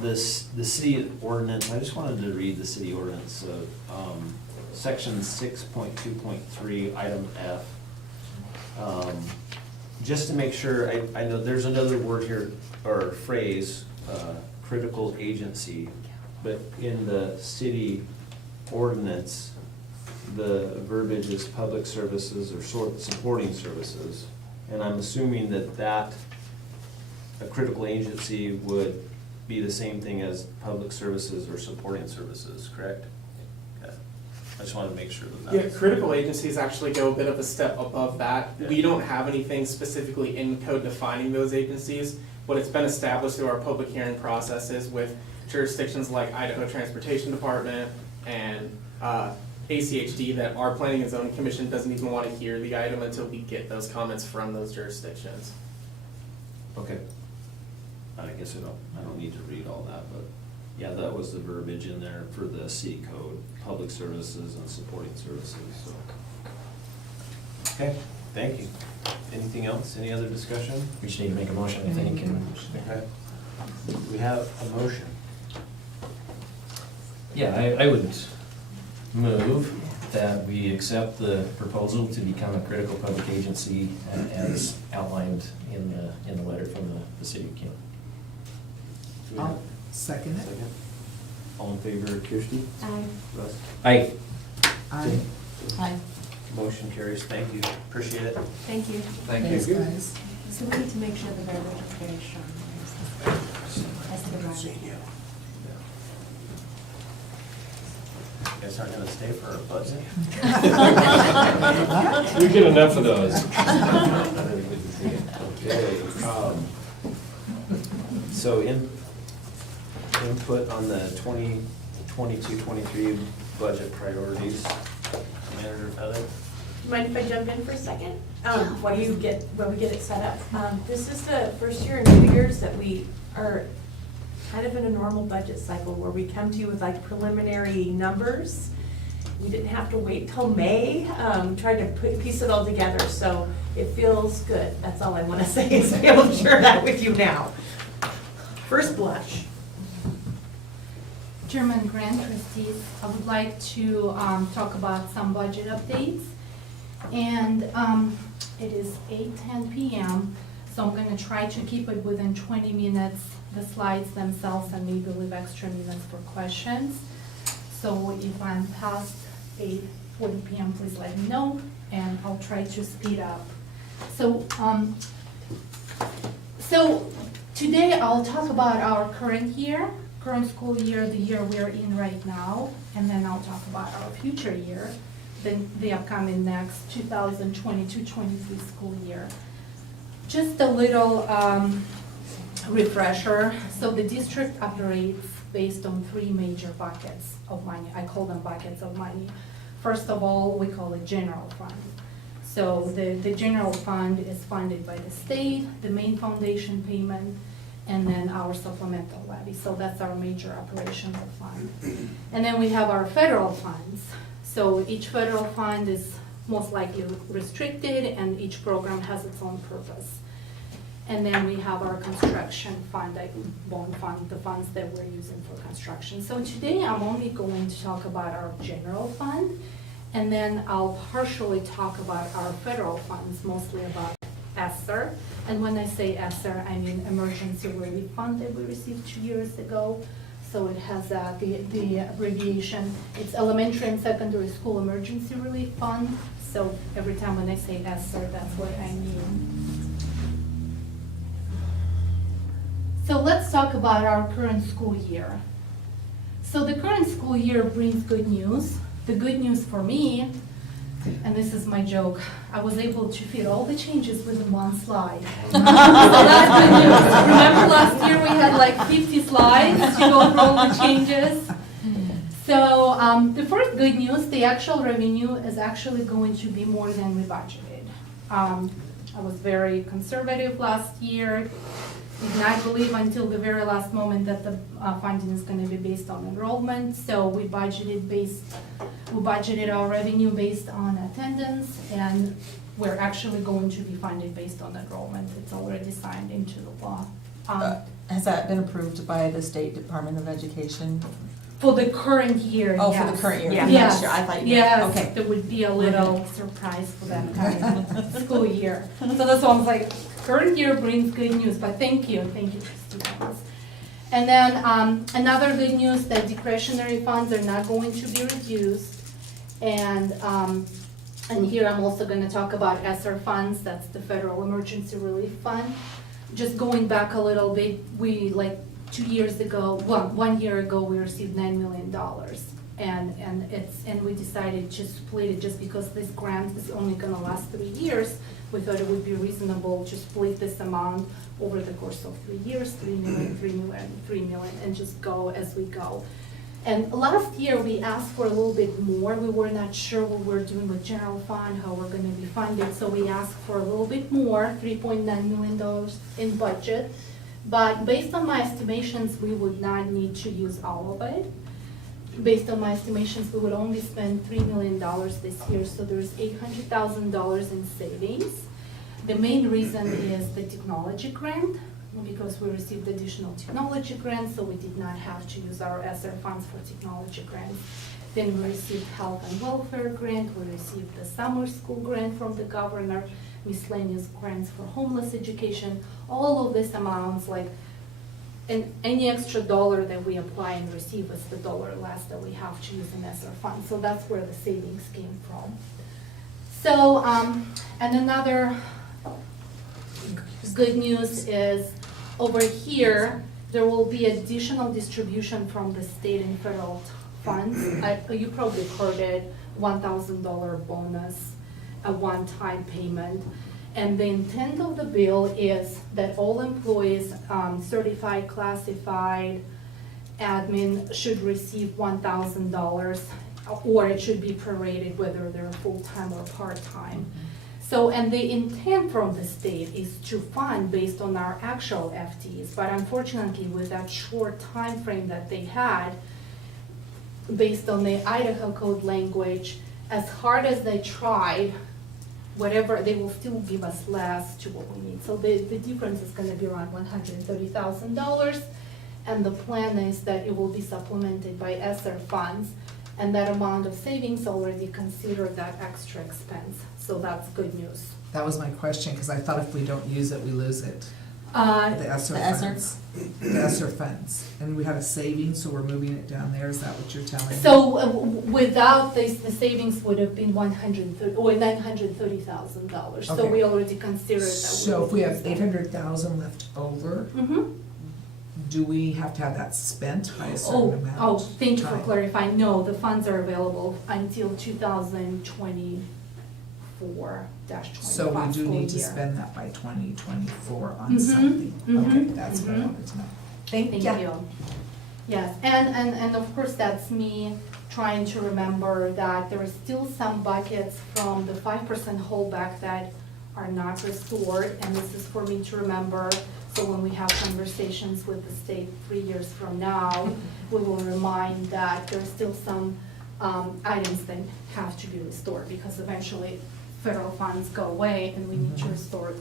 The city ordinance, I just wanted to read the city ordinance, section 6.2.3, item F. Just to make sure, I know there's another word here, or phrase, critical agency, but in the city ordinance, the verbiage is public services or supporting services. And I'm assuming that a critical agency would be the same thing as public services or supporting services, correct? Okay. I just wanted to make sure that Yeah, that's. critical agencies actually go a bit of a step above that. Yeah. We don't have anything specifically in code defining those agencies. What it's been established through our public hearing processes with jurisdictions like Idaho Transportation Department and ACHD, that our Planning and Zoning Commission doesn't even want to hear the item until we get those comments from those jurisdictions. Okay. I guess I don't need to read all that, but yeah, that was the verbiage in there for the city code, public services and supporting services, so. Okay, thank you. Anything else? Any other discussion? We just need to make a motion, I think, and Okay. We have a motion. yeah, I would move that we accept the proposal to become a critical public agency as outlined in the letter from the city of Kuna. Do we have I'll second a it. second? All in favor, Kirsty? Aye. Russ? Aye. Aye. Aye. Motion carries. Thank you. Appreciate it. Thank you. Thanks, guys. So we need to make sure the verbiage is very strong. As to the right. You guys aren't gonna stay for a budget? We get enough of those. Okay, so input on the 2022-23 budget priorities, Manager Feather? Do you mind if I jump in for a second? While we get it set up. This is the first year in 2 years that we are kind of in a normal budget cycle where we come to you with like preliminary numbers. We didn't have to wait till May, try to piece it all together, so it feels good. That's all I want to say, is to be able to share that with you now. First blush. Chairman Grant, trustees, I would like to talk about some budget updates. And it is 8:10 p.m., so I'm gonna try to keep it within 20 minutes, the slides themselves, and maybe leave extra minutes for questions. So if I'm past 8:40 p.m., please let me know, and I'll try to speed up. So today I'll talk about our current school year, the year we're in right now, and then I'll talk about our future year, the upcoming next 2022-23 school year. Just a little refresher. So the district operates based on 3 major buckets of money. I call them buckets of money. First of all, we call it general fund. So the general fund is funded by the state, the main foundation payment, and then our supplemental levy. So that's our major operational fund. And then we have our federal funds. So each federal fund is most likely restricted, and each program has its own purpose. And then we have our construction fund, like bond fund, the funds that we're using for construction. So today I'm only going to talk about our general fund, and then I'll partially talk about our federal funds, mostly about ESSER. And when I say ESSER, I mean Emergency Relief Fund that we received 2 years ago. So it has the abbreviation. It's Elementary and Secondary School Emergency Relief Fund. So every time when I say ESSER, that's what I mean. So let's talk about our current school year. So the current school year brings good news. The good news for me, and this is my joke, I was able to fit all the changes within one slide. So that's good news. Remember last year we had like 50 slides to go through all the changes? So the first good news, the actual revenue is actually going to be more than we budgeted. I was very conservative last year. Did not believe until the very last moment that the funding is going to be based on enrollment. So we budgeted our revenue based on attendance, and we're actually going to be funded based on enrollment. It's already signed into the law. Has that been approved by the State Department of Education? For the current year, Oh, yes. for the current year, Yes. next year, I thought you meant, Yes, okay. there would be a little surprise for that coming school year. So that's why I was like, current year brings good news, but thank you, Trustee Thomas. And then another good news, that discretionary funds are not going to be reduced. And here I'm also gonna talk about ESSER funds, that's the Federal Emergency Relief Fund. Just going back a little bit, we like 2 years ago, well, 1 year ago, we received $9 million. And we decided to split it just because this grant is only gonna last 3 years. We thought it would be reasonable to split this amount over the course of 3 years, 3 million, 3 million, 3 million, and just go as we go. And last year, we asked for a little bit more. We were not sure what we're doing with general fund, how we're gonna be funded, so we asked for a little bit more, $3.9 million in budget. But based on my estimations, we would not need to use all of it. Based on my estimations, we would only spend $3 million this year, so there's $800,000 in savings. The main reason is the technology grant, because we received additional technology grants, so we did not have to use our ESSER funds for technology grants. Then we received health and welfare grant, we received the summer school grant from the governor, miscellaneous grants for homeless education, all of these amounts, like, and any extra dollar that we apply and receive is the dollar less that we have to use in ESSER funds. So that's where the savings came from. So, and another good news is over here, there will be additional distribution from the state and federal funds. You probably heard it, $1,000 bonus, a one-time payment. And the intent of the bill is that all employees, certified, classified, admin, should receive $1,000, or it should be prorated whether they're full-time or part-time. So, and the intent from the state is to fund based on our actual FTEs, but unfortunately with that short time frame that they had, based on the Idaho code language, as hard as they tried, whatever, they will still give us less to what we need. So the difference is gonna be around $130,000, and the plan is that it will be supplemented by ESSER funds, and that amount of savings already considered that extra expense. So that's good news. That was my question, because I thought if we don't use it, we lose it. The ESSER The ESSER? funds. The ESSer funds. And we had a savings, so we're moving it down there, is that what you're telling me? So without this, the savings would have been $930,000. So Okay. we already considered that. So if we have 800,000 left over, Mm-hmm. do we have to have that spent by a certain Oh, amount? oh, thank you for time? clarifying. No, the funds are available until 2024-25 So we do need to school year. spend that by 2024 on Mhm, something? mhm, Okay, that's what I mhm. wanted to know. Thank Thank you. you. Yes, and of course, that's me trying to remember that there are still some buckets from the 5% holdback that are not restored, and this is for me to remember, so when we have conversations with the state 3 years from now, we will remind that there's still some items that have to be restored, because eventually federal funds go away and we need to restore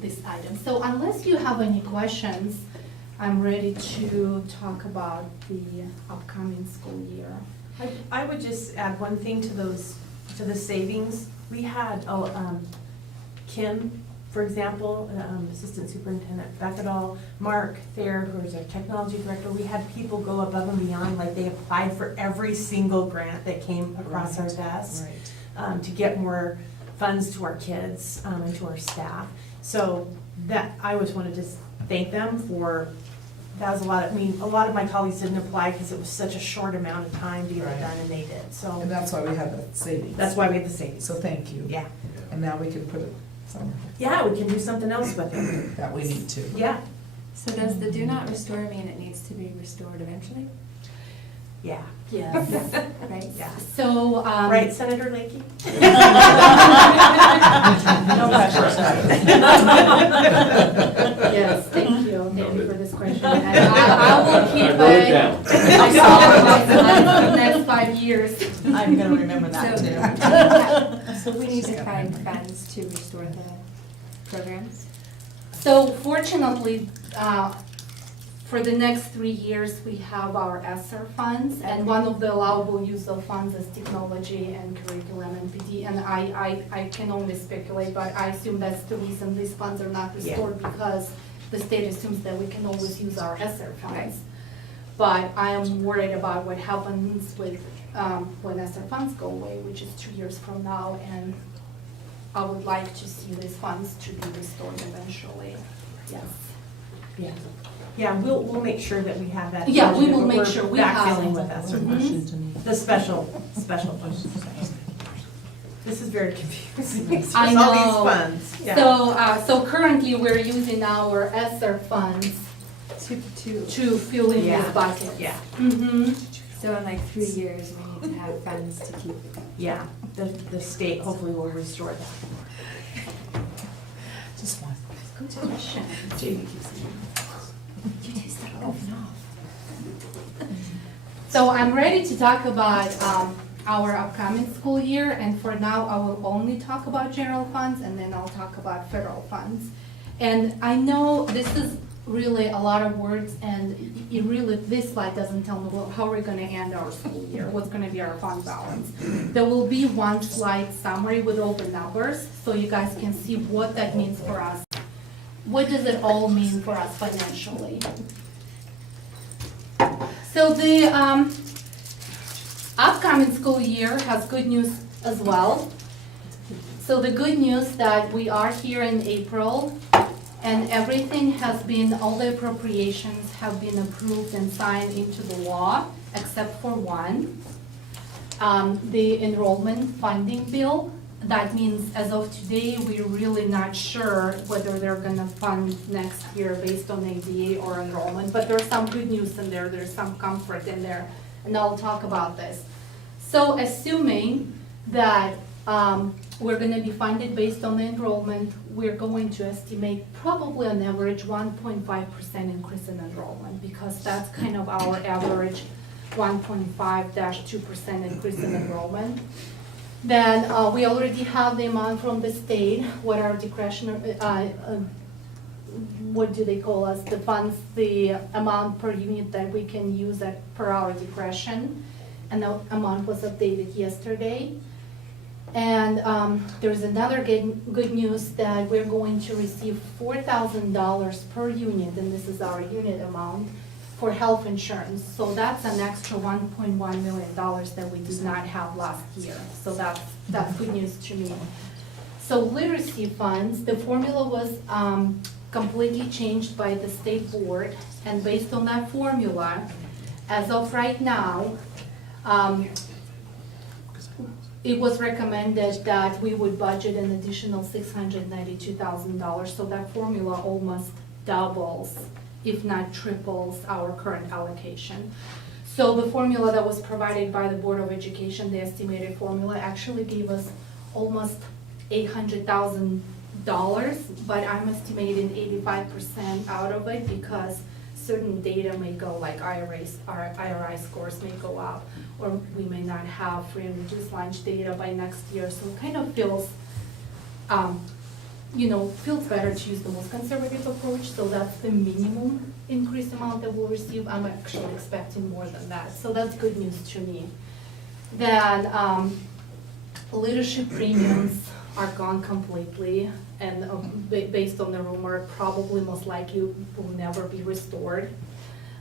these items. So unless you have any questions, I'm ready to talk about the upcoming school year. I would just add one thing to the savings. We had, Kim, for example, Assistant Superintendent Beckedall, Mark Thayer, who is our technology director, we had people go above and beyond, like they applied for every single grant that came across our desk to get more funds to our kids and to our staff. So that, I always want to just thank them for, that was a lot, I mean, a lot of my colleagues didn't apply because it was such a short amount of time to get it done, and they did, so. And that's why we have the savings. That's why we have the savings. So thank you. Yeah. And now we can put it somewhere Yeah, we can do something else with it. that we need to. Yeah, So does the do not restore mean it needs to be restored eventually? yeah, Yes. Right? yeah. So, Right, Senator Lakey? No pressure. Yes, thank you for this question. And I will keep I wrote it it. down. I saw it for the next 5 years. I'm gonna remember that So- too. So we need to find funds to restore the programs? So fortunately, for the next 3 years, we have our ESSER funds, and one of the allowable use of funds is technology and curriculum and PD, and I can only speculate, but I assume that's the reason these funds are not restored, because the state assumes that we can always use our ESSER funds. But I am worried about what happens with, when ESSER funds go away, which is 2 years from now, and I would like to see these funds to be restored eventually, yes. Yeah, yeah, we'll make sure that we have that. Yeah, we budgeted, will but make we're sure we have backfilling it. with that certain Mhm. question. The special budget. This is very confusing. I There's all know. these funds, yeah. So currently, we're using our ESSER funds to fill in Yeah. this bucket. Yeah, Mm-hmm. So in like 3 years, we need to have funds to keep. yeah, the state hopefully will restore that. Just one. Good question. So I'm ready to talk about our upcoming school year, and for now, I will only talk about general funds, and then I'll talk about federal funds. And I know this is really a lot of words, and it really, this slide doesn't tell me how we're gonna end our school year, what's gonna be our fund balance. There will be one slide summary with all the numbers, so you guys can see what that means for us. What does it all mean for us financially? So the upcoming school year has good news as well. So the good news that we are here in April, and everything has been, all the appropriations have been approved and signed into the law, except for one. The enrollment funding bill. That means as of today, we're really not sure whether they're gonna fund next year based on ADA or enrollment, but there's some good news in there, there's some comfort in there, and I'll talk about this. So assuming that we're gonna be funded based on the enrollment, we're going to estimate probably on average 1.5% increase in enrollment, because that's kind of our average 1.5-2% increase in enrollment. Then we already have the amount from the state, what our discretionary, what do they call us, the funds, the amount per unit that we can use per our discretion. And the amount was updated yesterday. And there's another good news that we're going to receive $4,000 per unit, and this is our unit amount, for health insurance. So that's an extra $1.1 million that we did not have last year. So that's good news to me. So literacy funds, the formula was completely changed by the state board, and based on that formula, as of right now, it was recommended that we would budget an additional $692,000, so that formula almost doubles, if not triples, our current allocation. So the formula that was provided by the Board of Education, the estimated formula, actually gave us almost $800,000, but I'm estimating 85% out of it because certain data may go, like IRI scores may go up, or we may not have free and reduced lunch data by next year, so it kind of feels, feels better to use the most conservative approach, so that's the minimum increase amount that we'll receive. I'm actually expecting more than that, so that's good news to me. Then, leadership premiums are gone completely, and based on the rumor, probably most likely will never be restored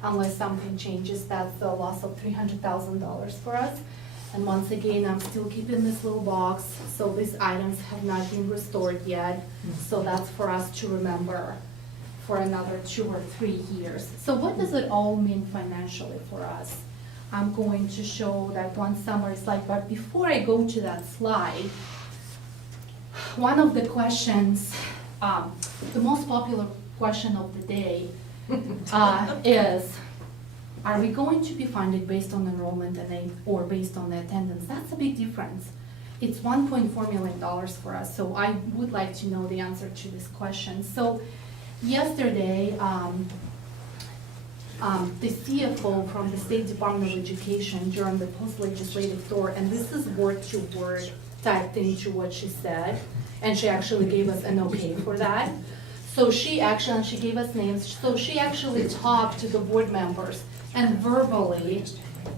unless something changes. That's a loss of $300,000 for us. And once again, I'm still keeping this little box, so these items have not been restored yet. So that's for us to remember for another 2 or 3 years. So what does it all mean financially for us? I'm going to show that one summary slide, but before I go to that slide, one of the questions, the most popular question of the day is, are we going to be funded based on enrollment or based on the attendance? That's a big difference. It's $1.4 million for us, so I would like to know the answer to this question. So yesterday, the CFO from the State Department of Education during the post-legislative tour, and this is word to word typed into what she said, and she actually gave us an okay for that. So she gave us names, so she actually talked to the board members, and verbally,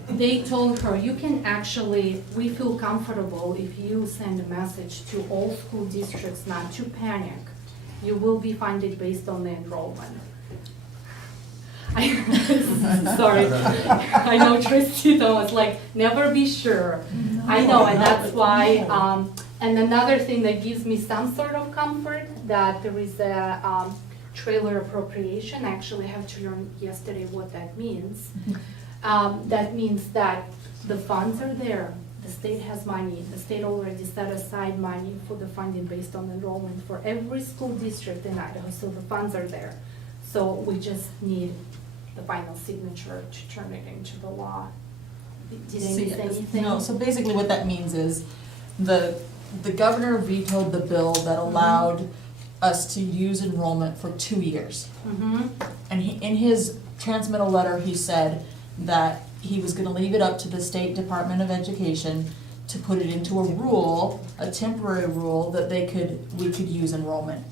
they told her, we feel comfortable if you send a message to all school districts not to panic. You will be funded based on the enrollment. Sorry, I know Trustee was like, never be sure. I know, and that's why, and another thing that gives me some sort of comfort, that there is a trailer appropriation. I actually have to learn yesterday what that means. That means that the funds are there. The state has money. The state already set aside money for the funding based on enrollment for every school district in Idaho, so the funds are there. So we just need the final signature to turn it into the law. Did I miss anything? No, so basically what that means is the governor vetoed the bill that allowed us to use enrollment for 2 years. Mm-hmm. And in his transmittal letter, he said that he was gonna leave it up to the State Department of Education to put it into a rule, a temporary rule, that we could use enrollment.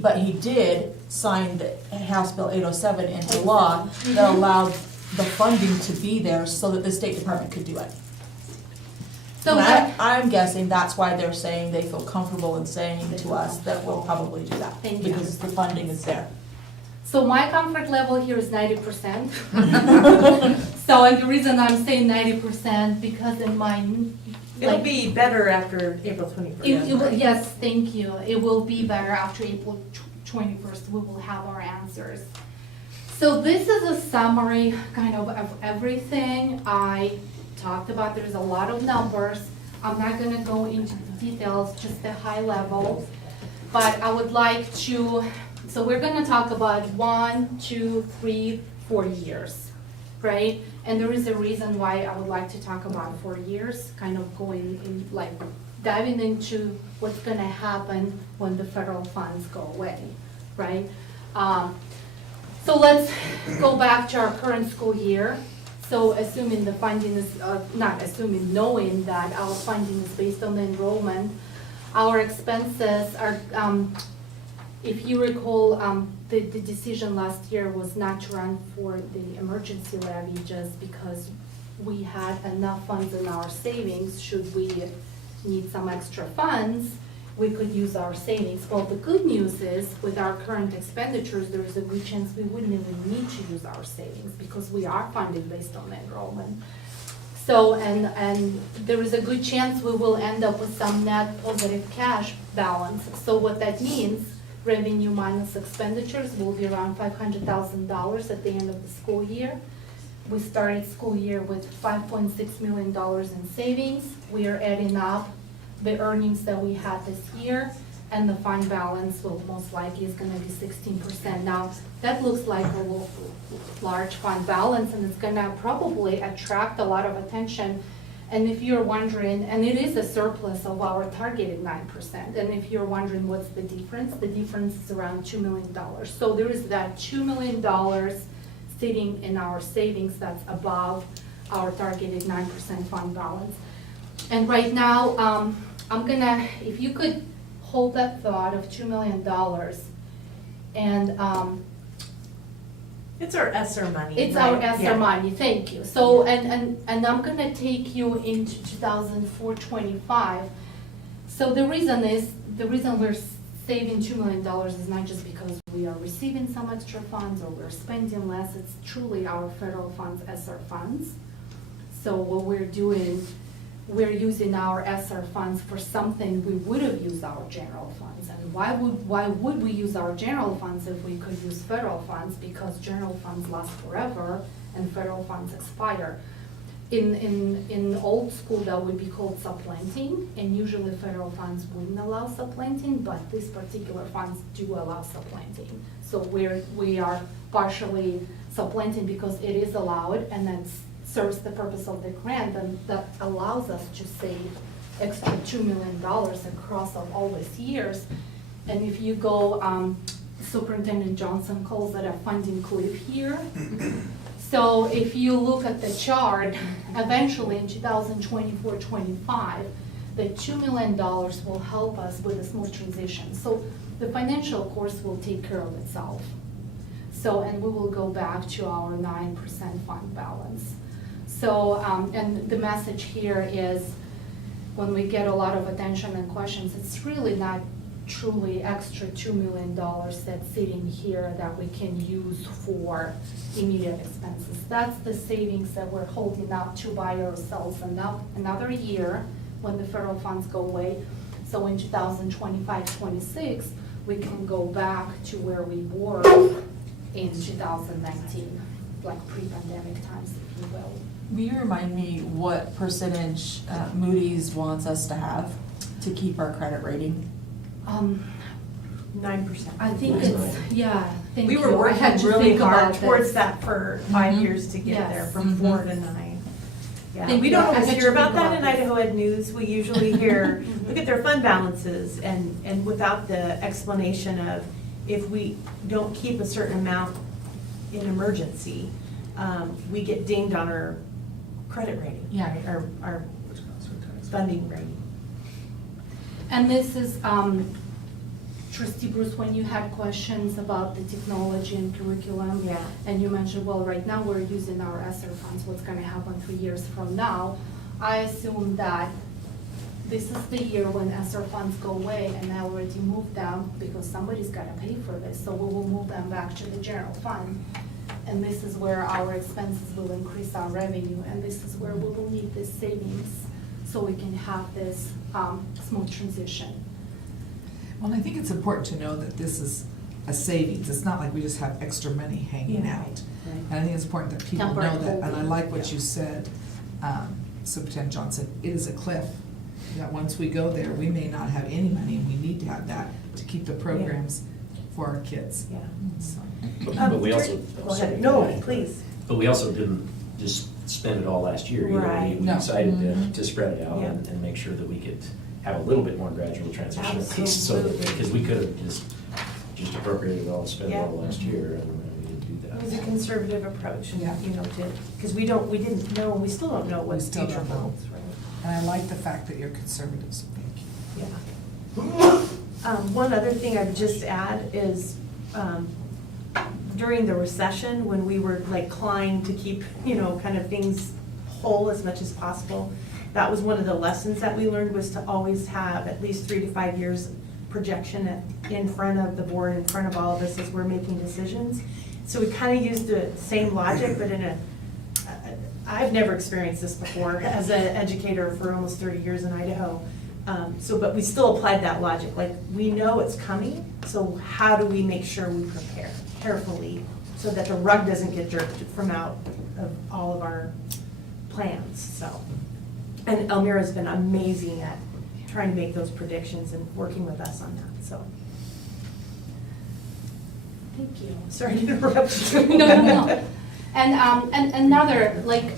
But he did sign the House Bill 807 into law that allowed the funding to be there so that the State Department could do it. So And I'm guessing that's why they're saying they feel comfortable in saying to us that we'll probably do that. Thank you. Because the funding is there. So my comfort level here is 90%. So, and the reason I'm saying 90%, because in my, It'll be better after April 21st. yes, thank you. It will be better after April 21st. We will have our answers. So this is a summary kind of everything I talked about. There's a lot of numbers. I'm not gonna go into the details, just the high level. But I would like to, so we're gonna talk about 1, 2, 3, 4 years, right? And there is a reason why I would like to talk about 4 years, kind of going in, like, diving into what's gonna happen when the federal funds go away, right? So let's go back to our current school year. So assuming the funding is, not assuming, knowing that our funding is based on the enrollment, our expenses are, if you recall, the decision last year was not to run for the emergency levy just because we had enough funds in our savings. Should we need some extra funds, we could use our savings. Well, the good news is with our current expenditures, there is a good chance we wouldn't even need to use our savings because we are funded based on the enrollment. So, and there is a good chance we will end up with some net positive cash balance. So what that means, revenue minus expenditures will be around $500,000 at the end of the school year. We started school year with $5.6 million in savings. We are adding up the earnings that we had this year, and the fund balance will most likely is gonna be 16%. Now, that looks like a large fund balance, and it's gonna probably attract a lot of attention And if you're wondering, and it is a surplus of our targeted 9%, and if you're wondering what's the difference is around $2 million. So there is that $2 million sitting in our savings that's above our targeted 9% fund balance. And right now, I'm gonna, if you could hold that thought of $2 million, and It's our ESSER money, it's our right? ESSER Yeah. money, thank you. So, and I'm gonna take you into 2024-25. So the reason we're saving $2 million is not just because we are receiving some extra funds or we're spending less, it's truly our federal funds, ESSER funds. So what we're doing, we're using our ESSER funds for something we would have used our general funds. And why would we use our general funds if we could use federal funds? Because general funds last forever and federal funds expire. In old school, that would be called supplanting, and usually federal funds wouldn't allow supplanting, but these particular funds do allow supplanting. So we are partially supplanting because it is allowed, and that serves the purpose of the grant, and that allows us to save extra $2 million across all these years. And if you go, Superintendent Johnson calls it a funding cliff year. So if you look at the chart, eventually in 2024-25, the $2 million will help us with a smooth transition. So the financial course will take care of itself. So, and we will go back to our 9% fund balance. So, and the message here is, when we get a lot of attention and questions, it's really not truly extra $2 million that's sitting here that we can use for immediate expenses. That's the savings that we're holding out to buy ourselves another year when the federal funds go away. So in 2025-26, we can go back to where we were in 2019, like pre-pandemic times, if you will. Will you remind me what percentage Moody's wants us to have to keep our credit rating? 9%. I think it's, yeah, thank We you. were I had working to really think hard about towards this. that for 5 Mhm. years to get Yes. there, from 4 to 9. Yeah, Thank we you. don't I always had to hear about think that about in this. Idaho Ed News. We usually hear, look at their fund balances, and without the explanation of, if we don't keep a certain amount in emergency, we get dinged on our credit rating. Yeah. right? Our funding rating. And this is, Trustee Bruce, when you had questions about the technology and curriculum. Yeah. And you mentioned, well, right now we're using our ESSER funds, what's gonna happen 3 years from now? I assume that this is the year when ESSER funds go away, and I already moved them because somebody's gotta pay for this, so we will move them back to the general fund. And this is where our expenses will increase our revenue, and this is where we will need this savings, so we can have this smooth transition. Well, I think it's important to know that this is a savings. It's not like we just have extra money hanging Yeah. out. And I think it's important that people know Temporary that, and I holding. like what you said, Superintendent Johnson, it is a cliff. That once we go there, we may not have any money, and we need to have that to keep the programs for our kids. Yeah. So, But we also. Go ahead. No, please. But we also didn't just spend it all last year. You know, Right. We No. decided to spread it out Yeah. and make sure that we could have a little bit more gradual transition at least, so that, Absolutely. because we could have just appropriated it all and spent it all Yeah. last year, and we didn't do It was a that. conservative approach, and, Yeah. you know, because we didn't know, and we still don't know We what still future don't know. holds, right? And I like the fact that you're conservative, so thank you. Yeah. One other thing I would just add is, during the recession, when we were like inclined to keep, you know, kind of things whole as much as possible, that was one of the lessons that we learned, was to always have at least 3 to 5 years projection in front of the board, in front of all of us as we're making decisions. So we kind of used the same logic, but I've never experienced this before as an educator for almost 30 years in Idaho. But we still applied that logic, like, we know it's coming, so how do we make sure we prepare carefully so that the rug doesn't get jerked from out of all of our plans, so. And Elmira's been amazing at trying to make those predictions and working with us on that, so. Thank you. Sorry to interrupt you. No. And another, like,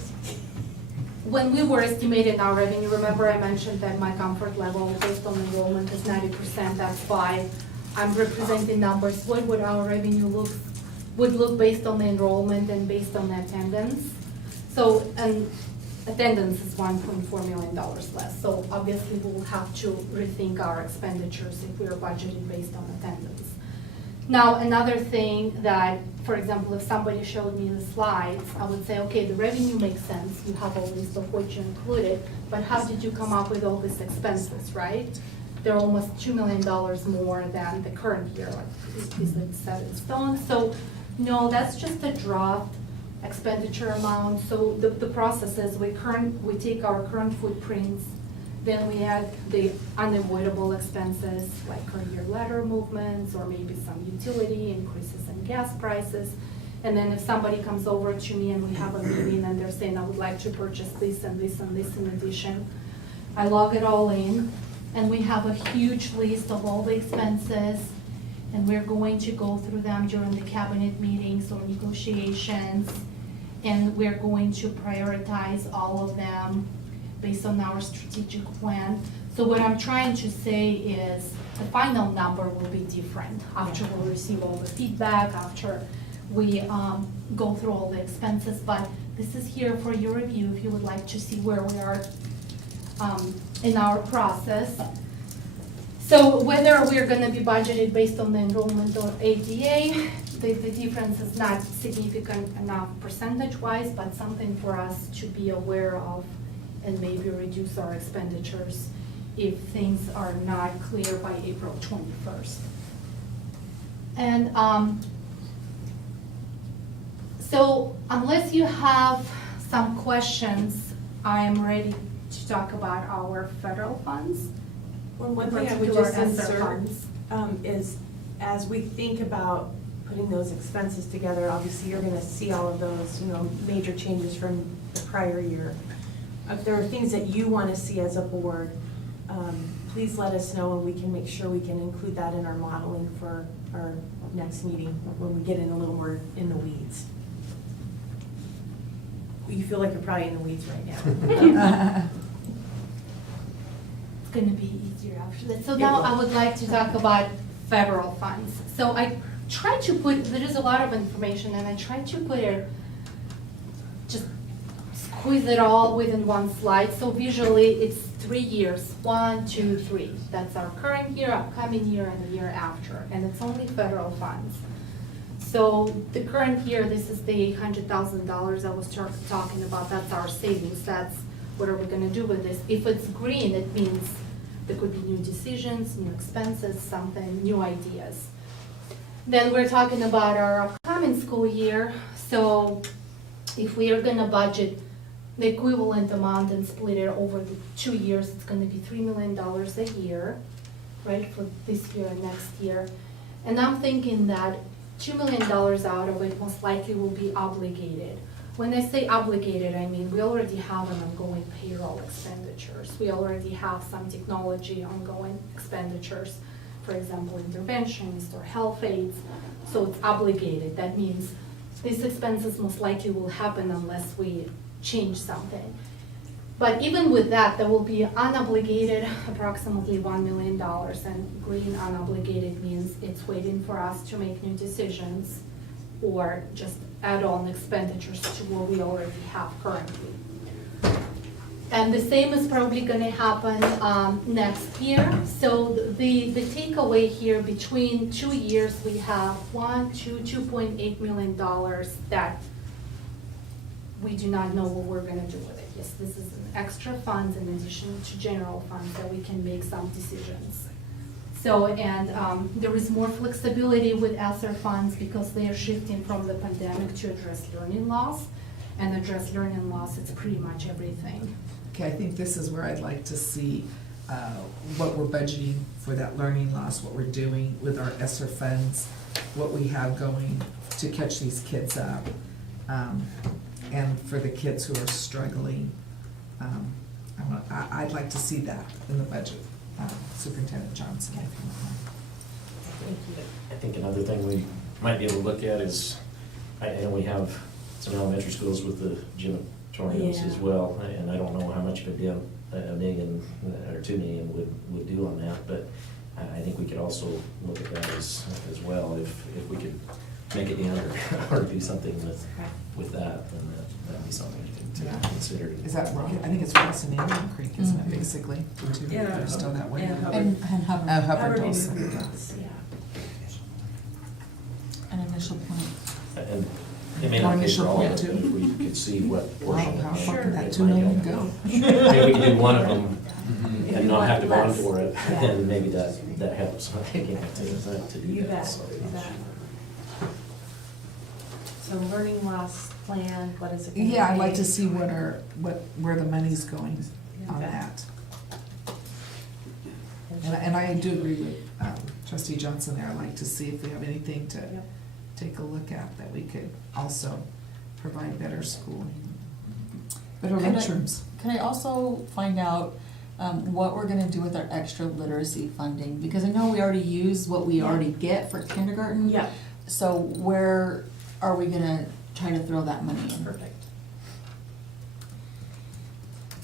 when we were estimating our revenue, remember I mentioned that my comfort level based on enrollment is 90%. That's why I'm representing numbers. What would our revenue would look based on the enrollment and based on the attendance? So, and attendance is $1.4 million less. So obviously we'll have to rethink our expenditures if we are budgeted based on attendance. Now, another thing that, for example, if somebody showed me the slides, I would say, okay, the revenue makes sense, you have a list of what you included, but how did you come up with all these expenses, right? They're almost $2 million more than the current year, like, is it set in stone? So, no, that's just a draft expenditure amount. So the process is we take our current footprints, then we add the unavoidable expenses like career ladder movements or maybe some utility increases in gas prices. And then if somebody comes over to me and we have a meeting and they're saying, I would like to purchase this and this and this in addition, I log it all in and we have a huge list of all the expenses and we're going to go through them during the cabinet meetings or negotiations. And we're going to prioritize all of them based on our strategic plan. So what I'm trying to say is the final number will be different after we receive all the feedback, after we go through all the expenses. But this is here for your review if you would like to see where we are in our process. So whether we're going to be budgeted based on the enrollment or ADA, the difference is not significant enough percentage-wise, but something for us to be aware of and maybe reduce our expenditures if things are not clear by April 21st. And so unless you have some questions, I am ready to talk about our federal funds. Well, one thing I would particular just ESSER insert funds. is, as we think about putting those expenses together, obviously you're gonna see all of those, major changes from the prior year. If there are things that you wanna see as a board, please let us know and we can make sure we can include that in our modeling for our next meeting when we get in a little more in the weeds. You feel like you're probably in the weeds right now. It's gonna be easier after that. So now I would like to talk about federal funds. So I tried to put, there is a lot of information and I tried to put it, just squeeze it all within one slide. So visually it's 3 years, 1, 2, 3. That's our current year, upcoming year, and the year after. And it's only federal funds. So the current year, this is the $800,000 I was talking about. That's our savings. That's what are we gonna do with this? If it's green, it means there could be new decisions, new expenses, something, new ideas. Then we're talking about our upcoming school year. So if we are gonna budget the equivalent amount and split it over the 2 years, it's gonna be $3 million a year, right, for this year and next year. And I'm thinking that $2 million out of it most likely will be obligated. When I say obligated, I mean we already have an ongoing payroll expenditures. We already have some technology ongoing expenditures, for example, interventions or health aides. So it's obligated. That means these expenses most likely will happen unless we change something. But even with that, there will be unobligated approximately $1 million, and green unobligated means it's waiting for us to make new decisions or just add-on expenditures to what we already have currently. And the same is probably gonna happen next year. So the takeaway here, between 2 years, we have $2.8 million that we do not know what we're gonna do with it. Yes, this is an extra fund in addition to general funds that we can make some decisions. So, and there is more flexibility with ESSER funds because they are shifting from the pandemic to address learning loss. And address learning loss, it's pretty much everything. Okay, I think this is where I'd like to see what we're budgeting for that learning loss, what we're doing with our ESSER funds, what we have going to catch these kids up. And for the kids who are struggling, I'd like to see that in the budget. Superintendent Johnson, if you don't mind. Thank you. I think another thing we might be able to look at is, I know we have some elementary schools with the gym moratoriums as Yeah. well, and I don't know how much of a million or 2 million would do on that, but I think we could also look at that as well, if we could make it down or do something with that, then that'd be something to Yeah. consider. Is that wrong? I think it's Ross and Indian Creek, isn't it, Mhm. basically? The two, Yeah. they're still that way. And And Hubbard, Hubbard Hubbard also. maybe us, yeah. an initial point. And it may not pay Initial for all of point, it, too. if we could see what Wow, portion. how it far may- could that it 2 might million go. go? Maybe we could do one of them Maybe and not have to one bond less. for it, Yeah. and maybe that helps, to do You that. bet, so. you bet. So learning loss plan, what is it gonna be? Yeah, I'd like to see where the money's going on Okay. that. And I do agree with trustee Johnson there, I'd like to see if we have anything to Yep. take a look at, that we could also provide better schooling. Better Could I- lunchrooms. Can I also find out what we're gonna do with our extra literacy funding? Because I know we already use what we Yeah. already get for kindergarten. Yeah, So where are we gonna try to throw that money in? perfect.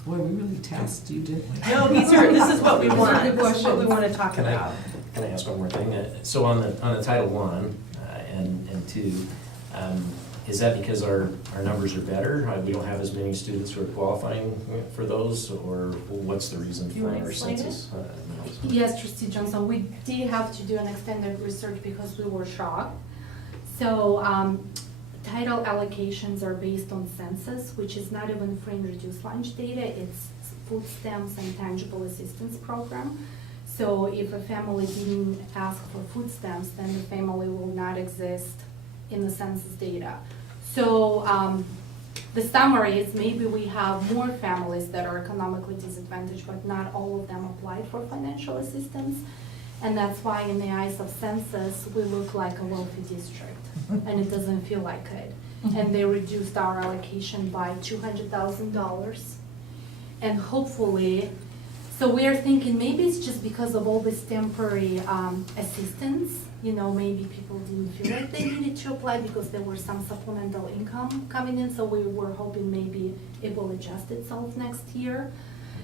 Boy, we really tasked you, didn't we? No, this is what we These are want, good this is what we questions. wanna talk Can about. Can I ask one more thing? So on the Title I and two, is that because our numbers are better? We don't have as many students who are qualifying for those, or what's the reason Do you for wanna our explain it? census? Yes, trustee Johnson, we did have to do an extended research because we were shocked. So, title allocations are based on census, which is not even free and reduced lunch data, it's food stamps and tangible assistance program. So if a family didn't ask for food stamps, then the family will not exist in the census data. So, the summary is maybe we have more families that are economically disadvantaged, but not all of them applied for financial assistance. And that's why in the eyes of census, we look like a wealthy district, and it doesn't feel like it. And they reduced our allocation by $200,000. And hopefully, so we're thinking maybe it's just because of all this temporary assistance, you know, maybe people didn't feel like they needed to apply because there was some supplemental income coming in, so we were hoping maybe it will adjust itself next year.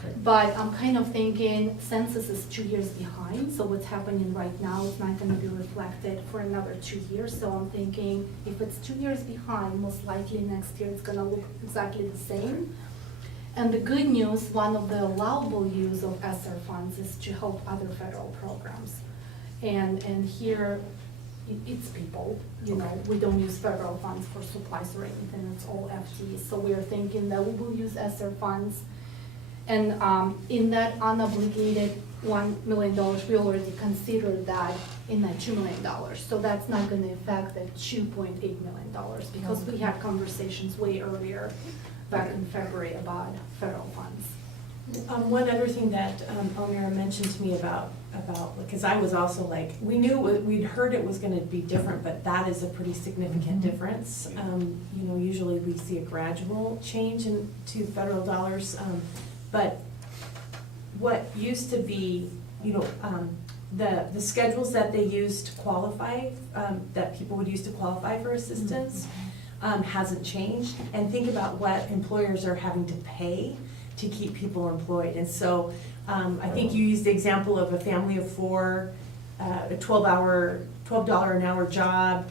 Okay. But I'm kind of thinking census is 2 years behind, so what's happening right now is not gonna be reflected for another 2 years. So I'm thinking if it's 2 years behind, most likely next year it's gonna look exactly the same. And the good news, one of the allowable use of ESSER funds is to help other federal programs. And here, it's people, you know, we don't use federal funds for supplies or anything, it's all FTEs. So we're thinking that we will use ESSER funds. And in that unobligated $1 million, we already considered that in that $2 million. So that's not gonna affect that $2.8 million, because we had conversations way earlier, back in February, about federal funds. One other thing that Elmira mentioned to me about, because I was also like, we'd heard it was gonna be different, but that is a pretty significant difference. You know, usually we see a gradual change to federal dollars, but what used to be, you know, the schedules that they used to qualify, that people would use to qualify for assistance, hasn't changed. And think about what employers are having to pay to keep people employed. And so, I think you used the example of a family of four, a $12 an hour job,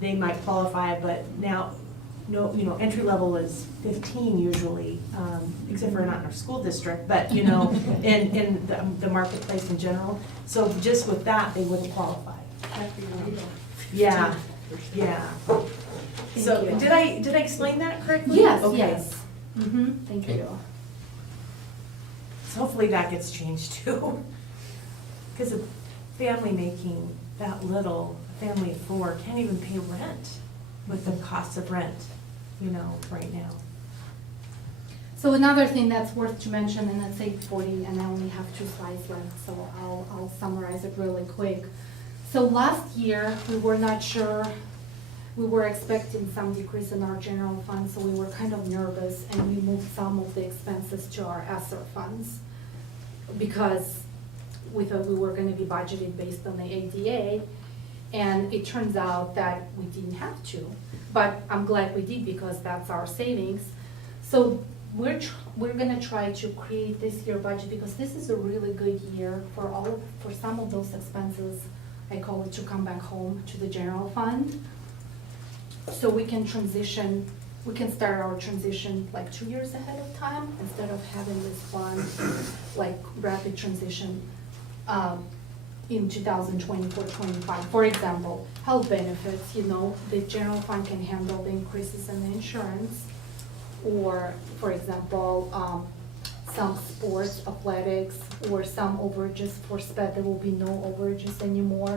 they might qualify, but now, no, you know, entry level is 15 usually, except for not in our school district, but, you know, in the marketplace in general. So just with that, they wouldn't qualify. Yeah, yeah. So, you. did I explain that correctly? Yes, Okay. yes. Thank you. So hopefully that gets changed too. Because a family making that little, a family of four, can't even pay rent with the cost of rent, you know, right now. So another thing that's worth to mention, and that's 8:40, and I only have 2 slides left, so I'll summarize it really quick. So last year, we were not sure, we were expecting some decrease in our general fund, so we were kind of nervous, and we moved some of the expenses to our ESSER funds, because we thought we were gonna be budgeted based on the ADA, and it turns out that we didn't have to. But I'm glad we did, because that's our savings. So we're gonna try to create this year budget, because this is a really good year for some of those expenses, I call it, to come back home to the general fund. So we can start our transition like 2 years ahead of time, instead of having this fund, like rapid transition, in 2024-25. For example, health benefits, the general fund can handle the increases in the insurance. Or, for example, some sports, athletics, or some overages for sped, there will be no overages anymore.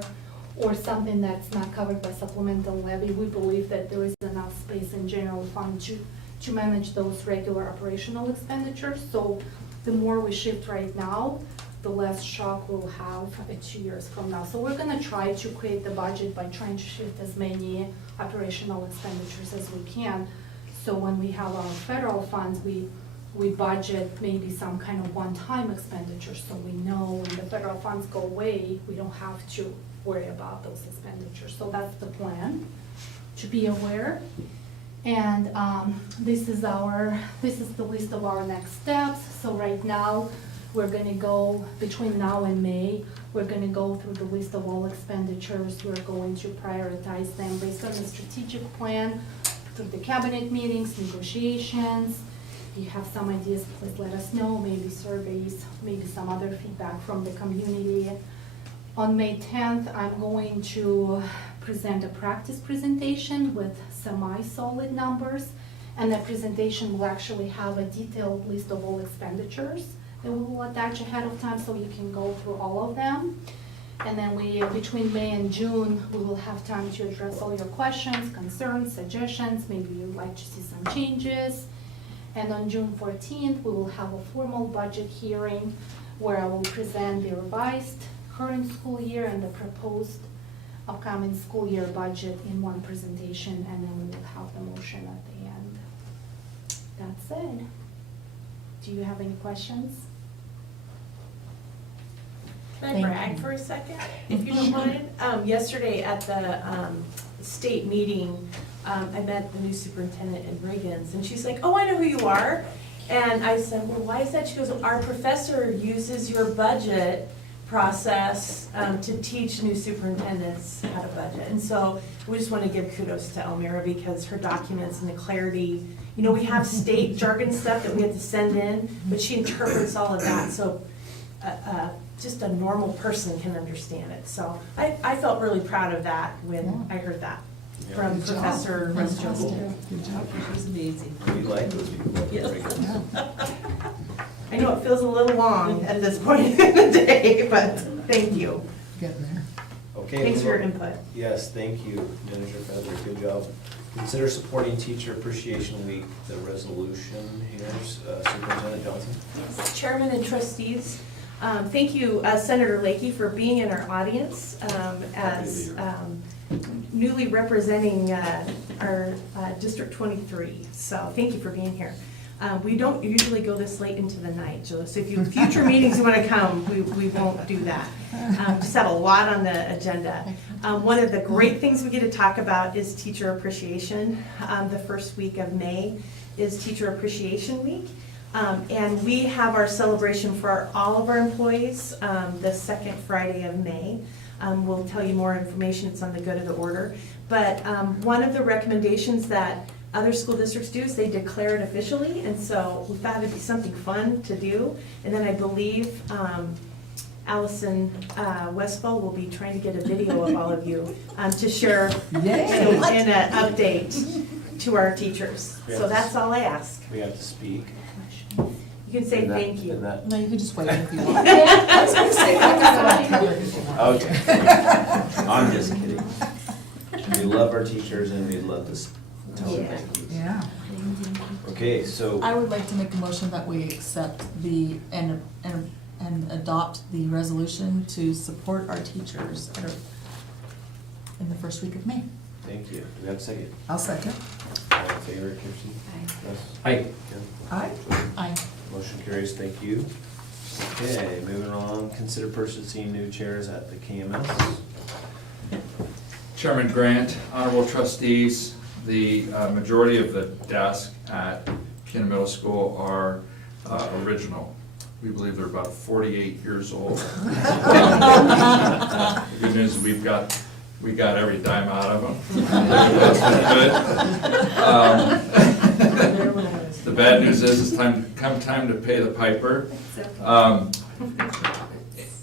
Or something that's not covered by supplemental levy. We believe that there is enough space in general fund to manage those regular operational expenditures. So the more we shift right now, the less shock we'll have 2 years from now. So we're gonna try to create the budget by trying to shift as many operational expenditures as we can. So when we have our federal funds, we budget maybe some kind of one-time expenditure, so we know when the federal funds go away, we don't have to worry about those expenditures. So that's the plan, to be aware. And this is the list of our next steps. So right now, we're gonna go, between now and May, we're gonna go through the list of all expenditures. We're going to prioritize them based on the strategic plan, through the cabinet meetings, negotiations. If you have some ideas, please let us know, maybe surveys, maybe some other feedback from the community. On May 10th, I'm going to present a practice presentation with semi-solid numbers, and that presentation will actually have a detailed list of all expenditures that we will attach ahead of time, so you can go through all of them. And then between May and June, we will have time to address all your questions, concerns, suggestions. Maybe you'd like to see some changes. And on June 14th, we will have a formal budget hearing where I will present the revised current school year and the proposed upcoming school year budget in one presentation, and then we will have the motion at the end. That's it. Do you have any questions? Can I Thank brag you. for a second, if you don't mind? Yesterday at the state meeting, I met the new superintendent in Riggins, and she's like, "Oh, I know who you are." And I said, "Well, why is that?" She goes, "Our professor uses your budget process to teach new superintendents how to budget." And so we just want to give kudos to Elmira, because her documents and the clarity, we have state jargon stuff that we have to send in, but she interprets all of that, so just a normal person can understand it. So I felt really proud of that when I heard that from Good job. Professor Roscoe. Good job. It was amazing. We like those people. Yes. I know it feels a little long at this point in the day, but thank you. Getting there. Okay. Thanks for your move on. input. Yes, thank you, Manager Feather, good job. Consider supporting Teacher Appreciation Week, the resolution here, Superintendent Johnson. Yes, Chairman and trustees, thank you, Senator Lakey, for being in our audience as newly representing our District 23. So thank you for being here. We don't usually go this late into the night, so if you future meetings you want to come, we won't do that. Just have a lot on the agenda. One of the great things we get to talk about is teacher appreciation. The first week of May is Teacher Appreciation Week. And we have our celebration for all of our employees the second Friday of May. We'll tell you more information, it's on the good of the order. But one of the recommendations that other school districts do is they declare it officially, and so we thought it'd be something fun to do. And then I believe Allison Westfall will be trying to get a video of all of you to share Yay. and an update to our teachers. So that's all I ask. We have to speak. You can say And that- thank you. and that- No, you can just wait if you want. I was gonna say, I got that covered if you want. Okay. I'm just kidding. We love our teachers and we love to tell them Yeah. thank you. Yeah. Okay, so, I would like to make a motion that we accept and adopt the resolution to support our teachers in the first week of May. thank you. Do we have a second? I'll second. All in favor, Kirsty? Yes. Hi. Ken? Aye. Aye. Motion carries, thank you. Okay, moving on, consider purchasing new chairs at the KMS. Chairman Grant, honorable trustees, the majority of the desk at Kuna Middle School are original. We believe they're about 48 years old. The good news is we got every dime out of them. That's been good. The bad news is it's time to pay the piper.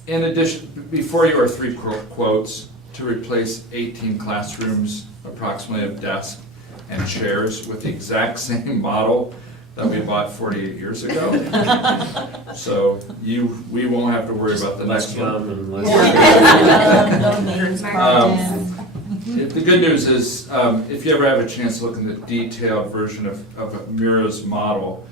In addition, before you are 3 quotes to replace 18 classrooms, approximately of desks and chairs with the exact same model that we bought 48 years ago. So we won't have to worry about the next one. No names carved in. The good news is, if you ever have a chance to look in the detailed version of Mira's model,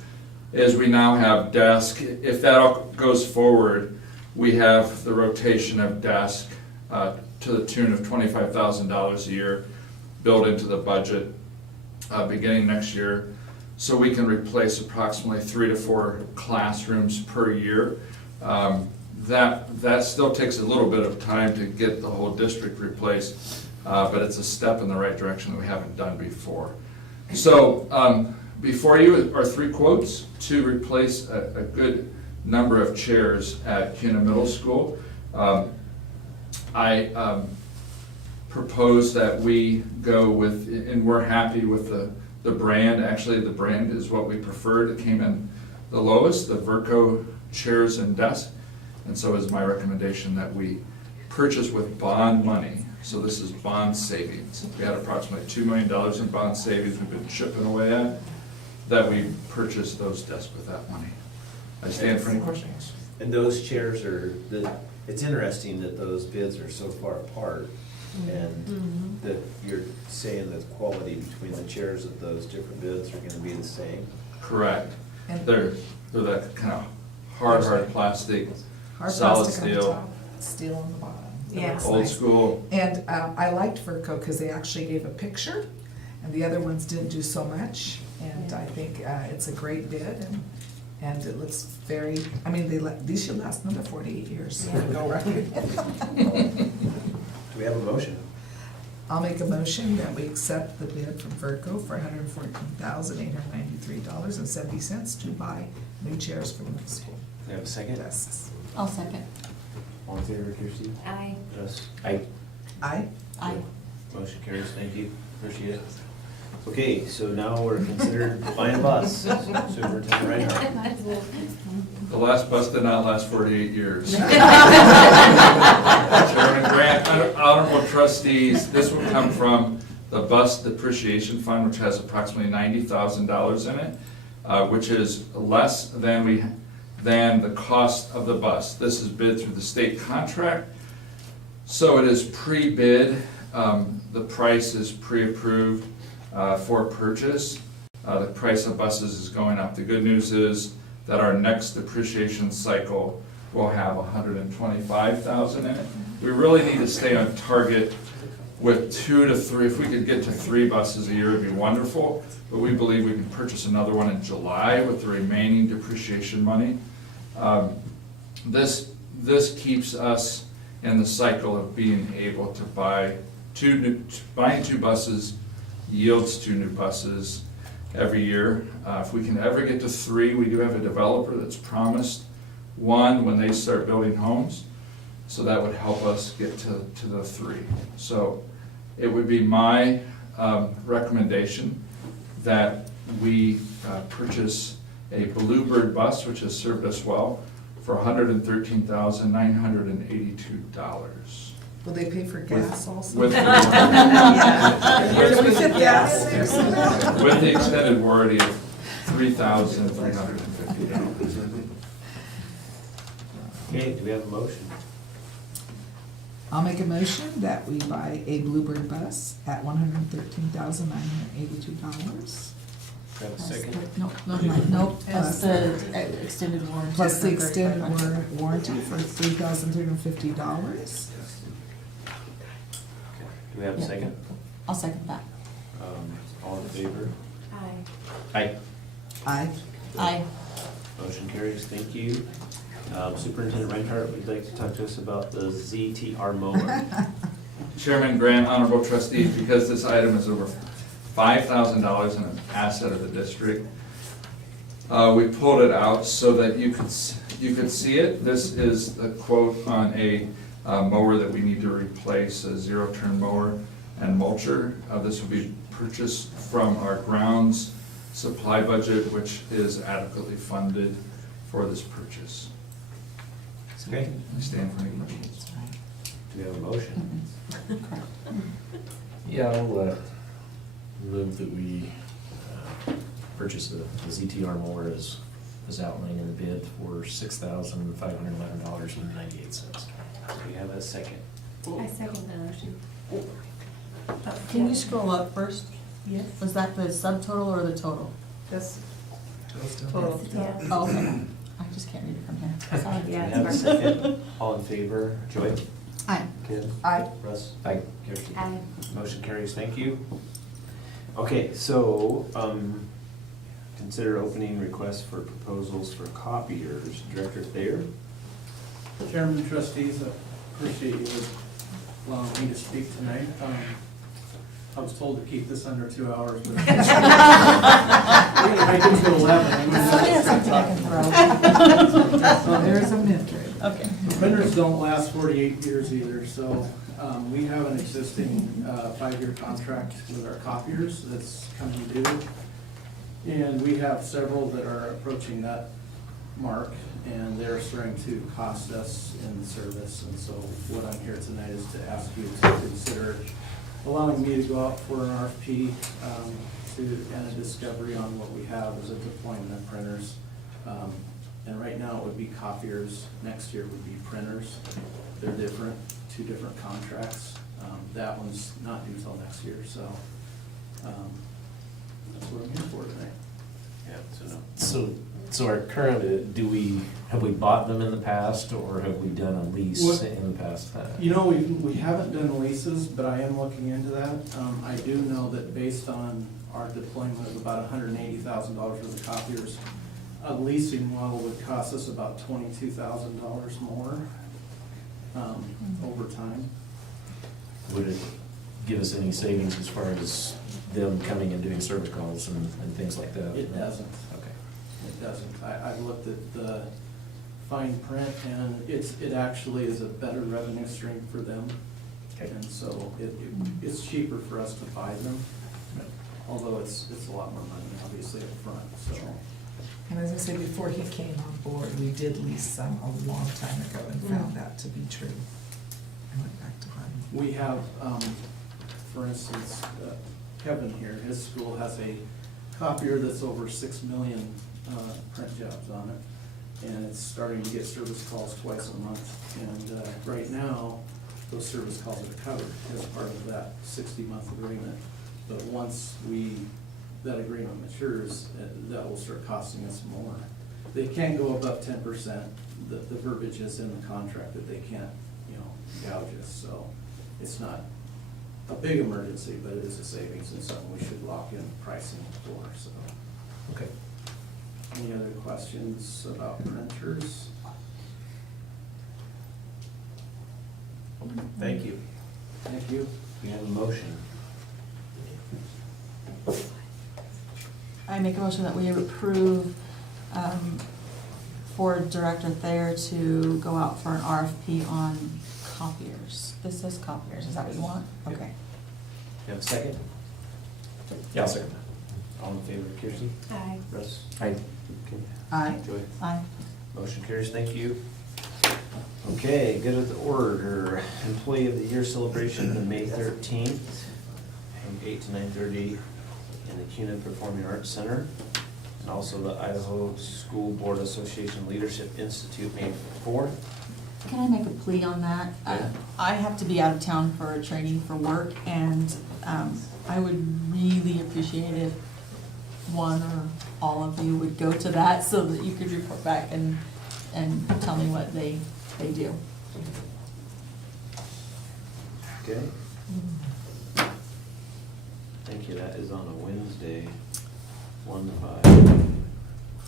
is we now have desk. If that all goes forward, we have the rotation of desk to the tune of $25,000 a year built into the budget beginning next year. So we can replace approximately 3 to 4 classrooms per year. That still takes a little bit of time to get the whole district replaced, but it's a step in the right direction that we haven't done before. So before you are 3 quotes to replace a good number of chairs at Kuna Middle School. I propose that we go with, and we're happy with the brand. Actually, the brand is what we preferred. It came in the lowest, the Verco chairs and desk. And so is my recommendation that we purchase with bond money. So this is bond savings. We had approximately $2 million in bond savings we've been chipping away at, that we purchased those desks with that money. I stand for any questions. And those chairs it's interesting that those bids are so far apart, and that you're saying that the quality between the chairs of those different bids are gonna be the same? Correct. And- They're that kind of hard plastic, Hard solid plastic on the steel, top, steel on the bottom. It Yeah. looks old nice. school. And I liked Verco because they actually gave a picture, and the other ones didn't do so much. And I think it's a great bid, and it looks very, I mean, these should last another 48 years. Go right. Do we have a motion? I'll make a motion that we accept the bid from Verco for $114,893.70 to buy new chairs for the middle school Do we have a second? desks. I'll second. All in favor, Kirsty? Aye. Just. I, Aye. Aye. Motion carries, thank you, appreciate it. Okay, so now we're considered buying a bus, Superintendent Reinhardt. Might as well. The last bus did not last 48 years. Chairman Grant, honorable trustees, this will come from the bus depreciation fund, which has approximately $90,000 in it, which is less than the cost of the bus. This is bid through the state contract, so it is pre-bid. The price is pre-approved for purchase. The price of buses is going up. The good news is that our next depreciation cycle will have $125,000 in it. We really need to stay on target with 2 to 3. If we could get to 3 buses a year, it'd be wonderful. But we believe we can purchase another one in July with the remaining depreciation money. This keeps us in the cycle of being able to buying 2 buses yields 2 new buses every year. If we can ever get to 3, we do have a developer that's promised 1 when they start building homes. So that would help us get to the 3. So it would be my recommendation that we purchase a Bluebird bus, which has served us well, for $113,982. Will they pay for gas also? With Can we fit gas in there somehow? with the extended warranty of $3,350. Okay, do we have a motion? I'll make a motion that we buy a Bluebird bus at $113,982. Do we have a second? Nope, that's the extended warranty. Plus the for extended $3,500. warranty for $3,350. Do we have a Yeah. second? I'll second that. All in favor? Aye. Aye. Aye. Aye. Motion carries, thank you. Superintendent Reinhardt, would you like to talk to us about the ZTR mower? Chairman Grant, honorable trustees, because this item is over $5,000 and an asset of the district, We pulled it out so that you could see it. This is a quote on a mower that we need to replace, a zero-turn mower and mulcher. This will be purchased from our grounds supply budget, which is adequately funded for this purchase. Okay, I stand for any questions. do we have a motion? Yeah, I'll move that we purchase the ZTR mower as outlined in the bid for $6,511.98. Do we have a second? I second the motion. Can you scroll up first? Yes. Was that the subtotal or the total? This, Total. Yeah. Oh, okay. I just can't read it from here. Sorry. Do we have a second? All in favor? Joy? Aye. Kim? Aye. Russ? Aye. Kirsty? Aye. Motion carries, thank you. Okay, so, consider opening requests for proposals for copiers. Director Thayer? Chairman, trustees, I appreciate you allowing me to speak tonight. I was told to keep this under 2 hours, but I can do 11. Somebody has something I can throw. There's a mentor. Okay. Printers don't last 48 years either, so we have an existing 5-year contract with our copiers that's coming due. And we have several that are approaching that mark, and they're starting to cost us in service. And so what I'm here tonight is to ask you to consider allowing me to go out for an RFP and a discovery on what we have as a deployment of printers. And right now it would be copiers, next year would be printers. They're different, 2 different contracts. That one's not due till next year, so that's what I'm here for tonight. Yeah, so no. So our current, have we bought them in the past, or have we done a lease What- in the past? You know, we haven't done leases, but I am looking into that. I do know that based on our deployment of about $180,000 worth of copiers, a leasing model would cost us about $22,000 more over time. Would it give us any savings as far as them coming and doing service calls and things like that? It doesn't. Okay. It doesn't. I've looked at the fine print, and it actually is a better revenue stream for them. Okay. And so it's cheaper for us to buy them, although it's a lot more money, obviously, up front. So And as I said, before he came on board, we did lease some a long time ago and found that to be true. I went back to buying. we have, for instance, Kevin here, his school has a copier that's over 6 million print jobs on it, and it's starting to get service calls twice a month. And right now, those service calls are covered as part of that 60-month agreement. But once that agreement matures, that will start costing us more. They can't go above 10%. The verbiage is in the contract that they can't, gouge us. So it's not a big emergency, but it is a savings and something we should lock in pricing for. So, Okay. any other questions about printers? Thank you. Thank you. We have a motion. I make a motion that we approve for Director Thayer to go out for an RFP on copiers. This is copiers, is that what you want? Okay. You have a second? Yeah, I'll second that. All in favor, Kirsty? Aye. Russ? Aye. Kim? Aye. Joy? Aye. Motion carries, thank you. Okay, good of the order. Employee of the Year celebration on May 13th, from 8 to 9:30 in the Kuna Performing Arts Center. And also the Idaho School Board Association Leadership Institute, May 4th. Can I make a plea on that? Yeah. I have to be out of town for a training for work, and I would really appreciate if one or all of you would go to that so that you could report back and tell me what they do. Okay. Thank you, that is on a Wednesday, 1 to 5.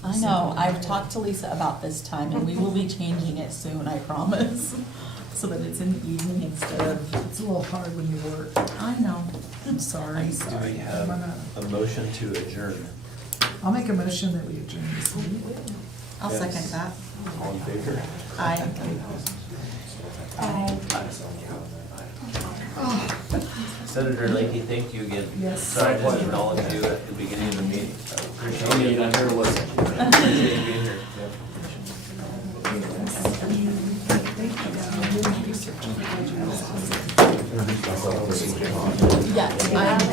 I know, I've talked to Lisa about this time, and we will be changing it soon, I promise, so that it's in the evening instead of, It's a little hard when you work. I know, I'm sorry. Do we have a motion to adjourn? I'll make a motion that we adjourn this meeting. I'll second that. All in favor? Aye. Senator Lakey, thank you again. Yes. Sorry I didn't acknowledge you at the beginning of the meeting. I appreciate it. I'm here to listen. Appreciate you being here. Yeah.